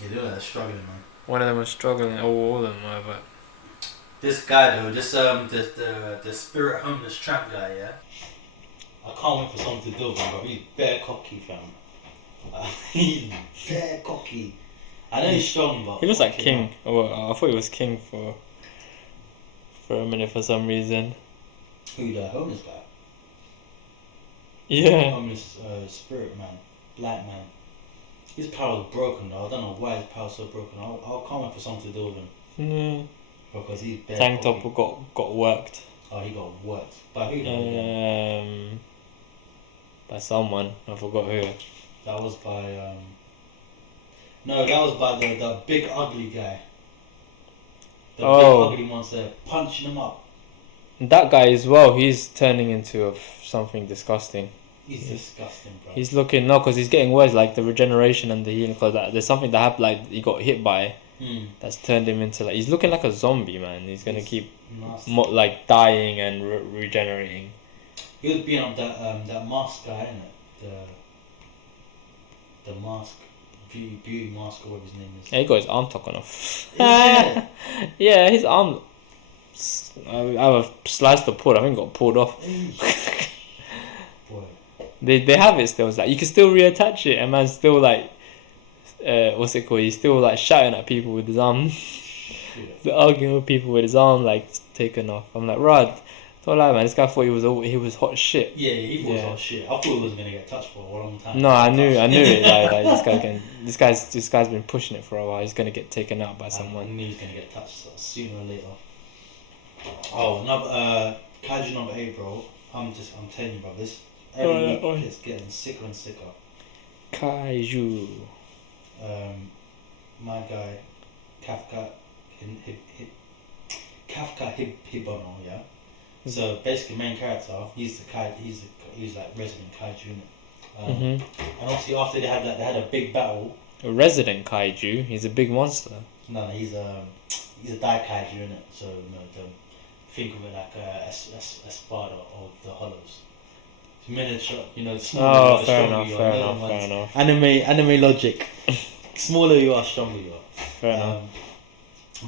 Yeah, they're struggling, man. One of them was struggling. All of them were, but. This guy though, the spirit homeless tramp guy, yeah. I can't wait for someone to do with him, but he's bare cocky, fam. He's bare cocky. I know he's strong, but he was like king. Oh, I thought he was king for a minute for some reason. Who, the homeless guy? Yeah. Homeless spirit man, black man. His power's broken though. I don't know why his power's so broken. I can't wait for someone to do with him. No. Because he's bare Tank cocky. top got worked. Oh, he got worked. By who though? By someone. I forgot who. That was by no, that was by the big ugly guy. The big ugly monster punching him up. That guy as well, he's turning into something disgusting. He's disgusting, bro. He's looking, because he's getting worse, like the regeneration and the healing, because there's something that happened, like he got hit by, that's turned him into, like, he's looking like a zombie, man. He's going to keep, dying and regenerating. He was beating up that mask guy, innit? The mask, beauty mask, or whatever his name is. Yeah, he got his arm taken off. Yeah, his arm, I have sliced or pulled, I think it got pulled off. Boy. They have it still. It's like you can still reattach it, and man's still like, what's it called? He's still like shouting at people with his arm, arguing with people with his arm like taken off. I'm like, Rod, don't lie, man. This guy thought he was hot shit. Yeah, he thought he was hot shit. I thought he wasn't gonna get touched for a long time. No, I knew it. Like this guy's been pushing it for a while. He's gonna get taken out by someone. I knew he was gonna get touched sooner or later. Oh, Kaiju number 8, bro. I'm telling you, bro. This. Every week it's getting sicker and sicker. Kaiju. My guy, Kafka Hibono, yeah. So basically, main character, he's like resident kaiju. And obviously after they had a big battle. A resident kaiju. He's a big monster. No, he's a die kaiju, innit? So think of it like a Sparta of the Hollows. Miniature, the smaller you are, fair enough. Anime logic. Smaller you are, stronger you are. Fair enough.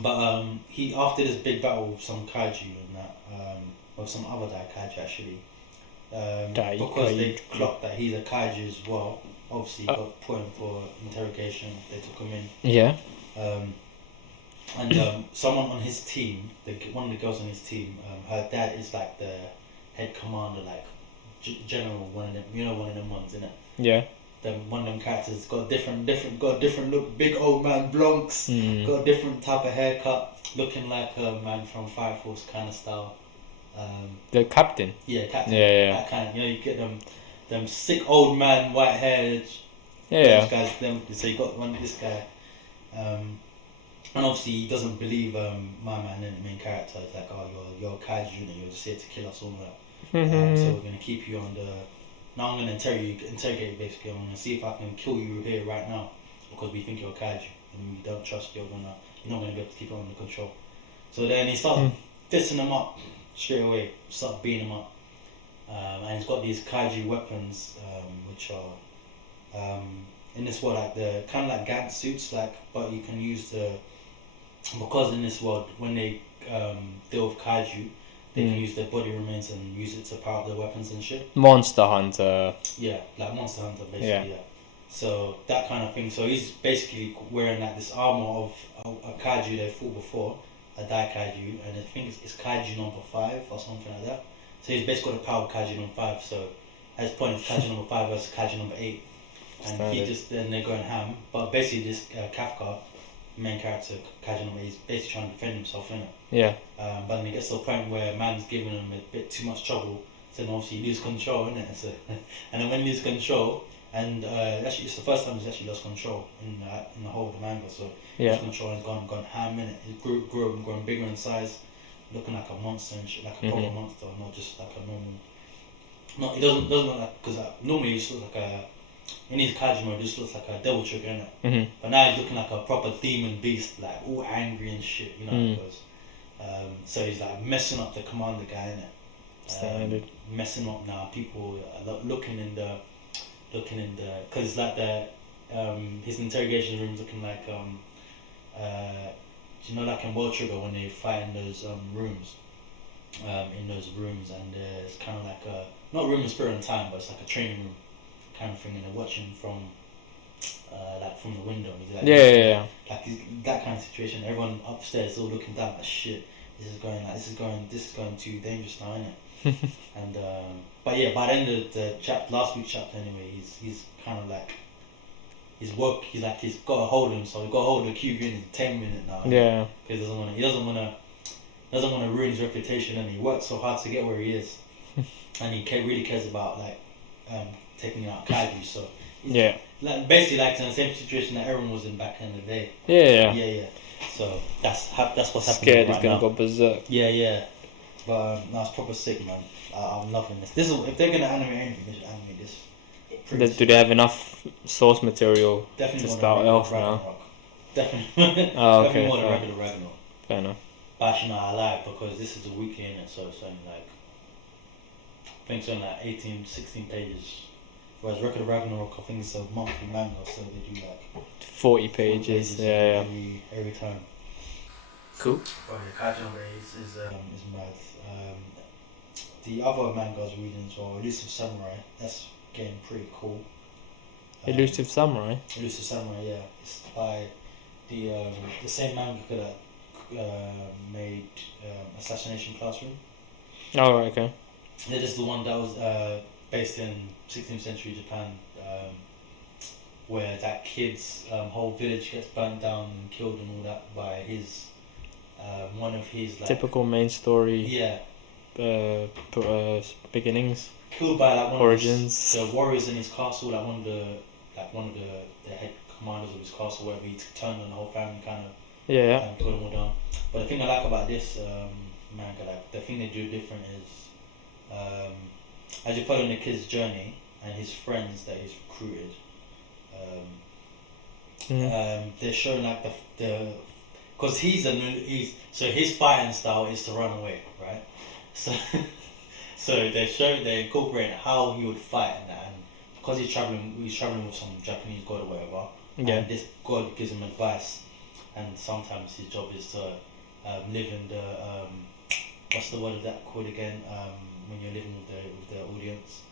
But he, after this big battle with some kaiju and that, with some other kaiju actually, because they clocked that he's a kaiju as well. Obviously, he got put in for interrogation. They took him in. Yeah. And someone on his team, one of the girls on his team, her dad is like the head commander, like general, one of them ones, innit? Yeah. One of them characters got got a different look, big old man blonks, got a different type of haircut, looking like a man from Fire Force kind of style. The captain. Yeah, captain. Yeah. That kind of, you get them sick old man, white haired. Yeah. Those guys, so you got this guy. And obviously he doesn't believe my man, the main character. It's like, oh, you're a kaiju and you're just here to kill us all. So we're gonna keep you now I'm gonna interrogate you basically. I'm gonna see if I can kill you here right now because we think you're a kaiju and we don't trust you're not gonna be able to keep it under control. So then he starts dissing him up straight away, start beating him up. and it's got these kaiju weapons, which are in this world like the kind of like gag suits, like, but you can use because in this world when they deal with kaiju, they can use their body remains and use it to power up their weapons and shit. Monster Hunter. Yeah, like Monster Hunter basically. Yeah. So that kind of thing. So he's basically wearing like this armor of a kaiju they fought before, a Dai kaiju, and I think it's kaiju number 5 or something like that. So he's basically got the power of kaiju number 5. So at this point it's kaiju number 5 versus kaiju number 8, and then they're going ham. But basically this Kafka, main character, kaiju number 8, is basically trying to defend himself, innit? Yeah. But then it gets to a point where man's giving him a bit too much trouble, so then obviously you lose control, innit? So, and then when you lose control, and actually it's the first time he's actually lost control in the whole of the manga, so lost control and gone ham, innit? He's grown bigger in size, looking like a monster and shit, like a proper monster, not just like a normal. No, he doesn't look like, because normally he just looks like in his kaiju mode, he just looks like a devil trigger, innit? But now he's looking like a proper demon beast, like all angry and shit, you know how it goes. So he's like messing up the commander guy, innit? Messing up now. People are looking in the, because it's like his interrogation room's looking like you know, like in World Trigger when they fight in those rooms, and there's kind of like not room of spirit and time, but it's like a training room kind of thing, and they're watching from like from the window. Like, like that kind of situation. Everyone upstairs is all looking down like shit. This is going too dangerous now, innit? And but yeah, by the end of the last week's chapter anyway, he's kind of like he's got a hold of him, so he's got a hold of the QB in 10 minutes now. Yeah. Because he doesn't want to ruin his reputation, and he works so hard to get where he is, and he really cares about like taking out kaiju. So yeah, like basically like in the same situation that everyone was in back in the day. Yeah. So that's what's happening. Scared right he's gonna now. go berserk. Yeah. But no, it's proper sick, man. I'm loving this. If they're gonna animate anything, they should animate this. Do they have enough source material Definitely to start off now? Definitely. Oh, okay. Definitely more than regular Ragnarok. Fair enough. But actually, no, I like because this is a weekly in it, so it's only like I think it's only like 18, 16 pages. Whereas Record of Ragnarok, I think it's a monthly manga, so they do like 40 pages. Yeah. Every time. Cool. Oh yeah, Kaiju No is mad. The other manga I was reading as well, Elusive Samurai. That's getting pretty cool. Elusive Samurai. Elusive Samurai, yeah. It's by the same manga that made Assassination Classroom. Oh, right, okay. This is the one that was based in 16th century Japan, where that kid's whole village gets burnt down and killed and all that by his one of his like, typical main story. Yeah. Beginnings. Killed by like one origins. of the warriors in his castle, like one of the head commanders of his castle, where he turned on the whole family, kind of. Yeah. Killed them all down. But the thing I like about this manga, like the thing they do different is, as you're following the kid's journey and his friends that he's recruited, they're showing like the because so his fighting style is to run away, right? So they incorporate how he would fight and that, and because he's traveling with some Japanese god or whatever. Yeah. And this god gives him advice, and sometimes his job is to live in the what's the word of that called again? When you're living with the audience.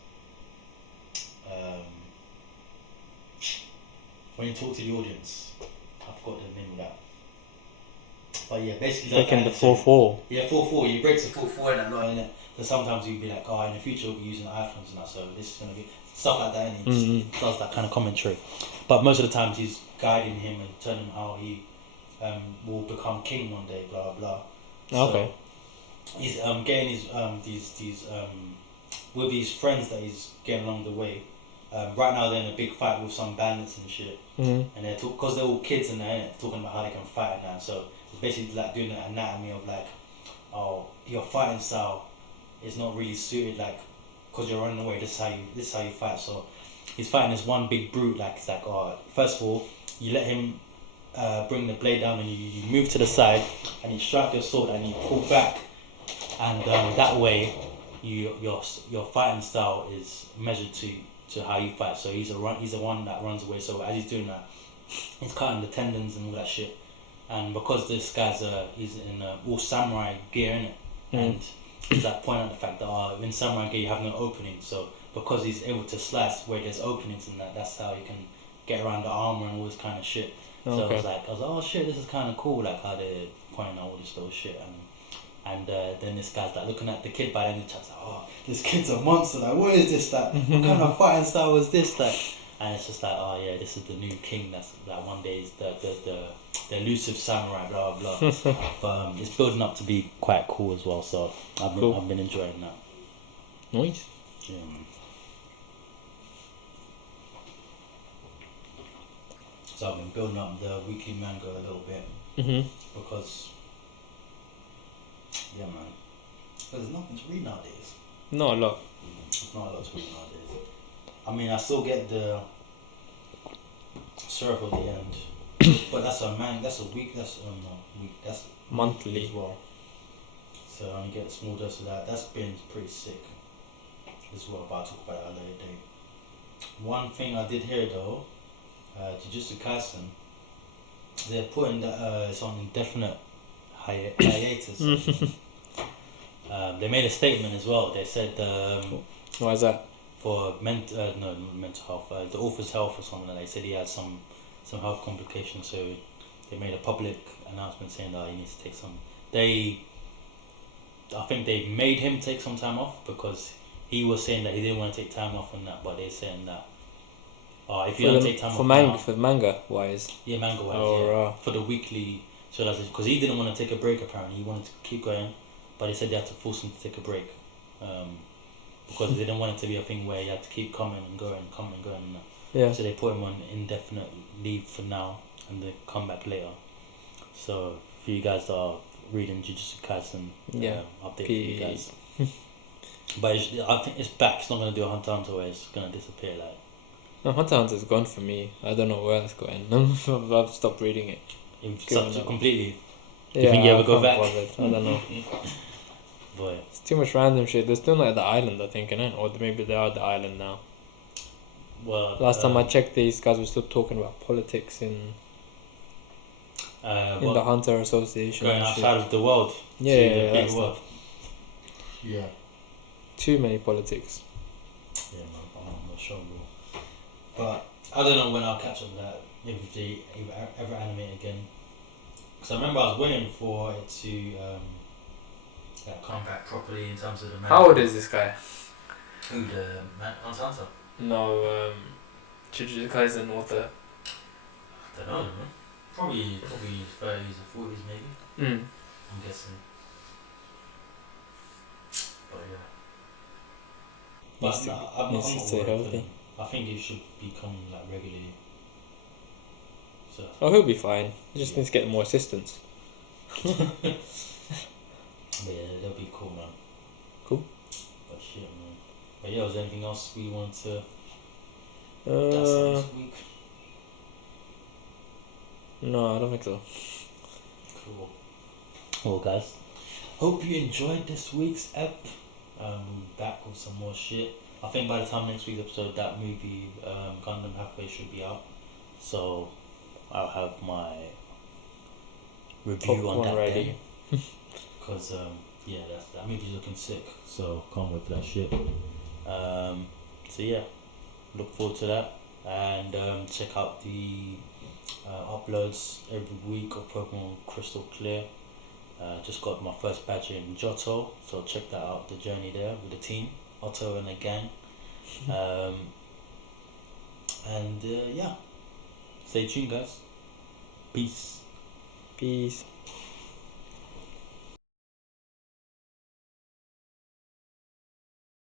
When you talk to the audience, I forgot the name of that. But yeah, basically breaking the 4-4. Yeah, 4-4. You break the 4-4 in that lot, innit? So sometimes you'd be like, oh, in the future we'll be using iPhones and that, so this is gonna be stuff like that, and he does that kind of commentary. But most of the times he's guiding him and telling him how he will become king one day, blah blah. Okay. So he's getting his these with his friends that he's getting along the way. Right now they're in a big fight with some bandits and shit, and they're because they're all kids and they're talking about how they can fight and that. So it's basically like doing the anatomy of like, oh, your fighting style is not really suited, like, because you're running away. This is how you fight. So he's fighting this one big brute. Like it's like, oh, first of all, you let him bring the blade down, and you move to the side, and you strike your sword, and you pull back, and that way your fighting style is measured to how you fight. So he's the one that runs away. So as he's doing that, he's cutting the tendons and all that shit. And because this guy's he's in all samurai gear in it, and he's like pointing out the fact that in samurai gear you have no opening. So because he's able to slice where there's openings in that's how you can get around the armor and all this kind of shit. So I was like, oh shit, this is kind of cool, like how they're pointing out all this little shit. And then this guy's like looking at the kid by the end of the chat's like, oh, this kid's a monster, like what is this, like what kind of fighting style was this, like? And it's just like, oh yeah, this is the new king that's like one day is the Elusive Samurai, blah blah blah. But it's building up to be quite cool as well, so I've been enjoying that. Nice. Yeah, man. So I've been building up the weekly manga a little bit because yeah, man. Because there's nothing to read nowadays. Not a lot. Not a lot to read nowadays. I mean, I still get the syrup at the end, but that's a week. That's That's monthly as well. So I only get a small dose of that. That's been pretty sick as well. But I'll talk about it at a later date. One thing I did hear though, Jujutsu Kaisen, they're putting it's on indefinite hiatus. They made a statement as well. They said, why is that? For mental health, the author's health or something. Like that. They said he had some health complications, so they made a public announcement saying that he needs to take some. I think they made him take some time off because he was saying that he didn't want to take time off and that, but they're saying that if you don't take time off for manga wise. Yeah, manga wise. For the weekly, so that's because he didn't want to take a break. Apparently, he wanted to keep going, but they said they had to force him to take a break. Because they didn't want it to be a thing where you had to keep coming and going. Yeah. So they put him on indefinite leave for now, and they come back later. So for you guys that are reading Jujutsu Kaisen, update for you guys. But I think it's back. It's not gonna do a Hunter x Hunter where it's gonna disappear. Like no, Hunter x Hunter's gone for me. I don't know where it's going. I've stopped reading it. Completely. Do you think you ever go back? I don't know. Boy. It's too much random shit. They're still not at the island, I think, innit? Or maybe they are at the island now. Well, last time I checked, these guys were still talking about politics in the Hunter Association. Going outside of the world. Yeah, the big world. Yeah. Too many politics. Yeah, man, I'm not sure, bro. But I don't know when I'll catch up with that. If they ever animate again. Because I remember I was waiting for it to come back properly in terms of the man. How old is this guy? Who, the man? Hunter? No, Jujutsu Kaisen author. I don't know, man. Probably 30s or 40s maybe. I'm guessing. But yeah. But I'm not worried for him. I think he should become like regularly. So. Oh, he'll be fine. He just needs to get more assistance. But yeah, that'll be cool, man. Cool. But shit, man. But yeah, was there anything else we wanted to this week? No, I don't think so. Cool. Well, guys, hope you enjoyed this week's ep. We'll be back with some more shit. I think by the time next week's episode, that movie Gundam Halfway should be out. So I'll have my review on that ready. Because that movie's looking sick, so can't wait for that shit. So yeah, look forward to that, and check out the uploads every week of Pokemon Crystal Clear. Just got my first badge in Johto, so check that out, the journey there with the team, Otto and the gang. And yeah, stay tuned, guys. Peace.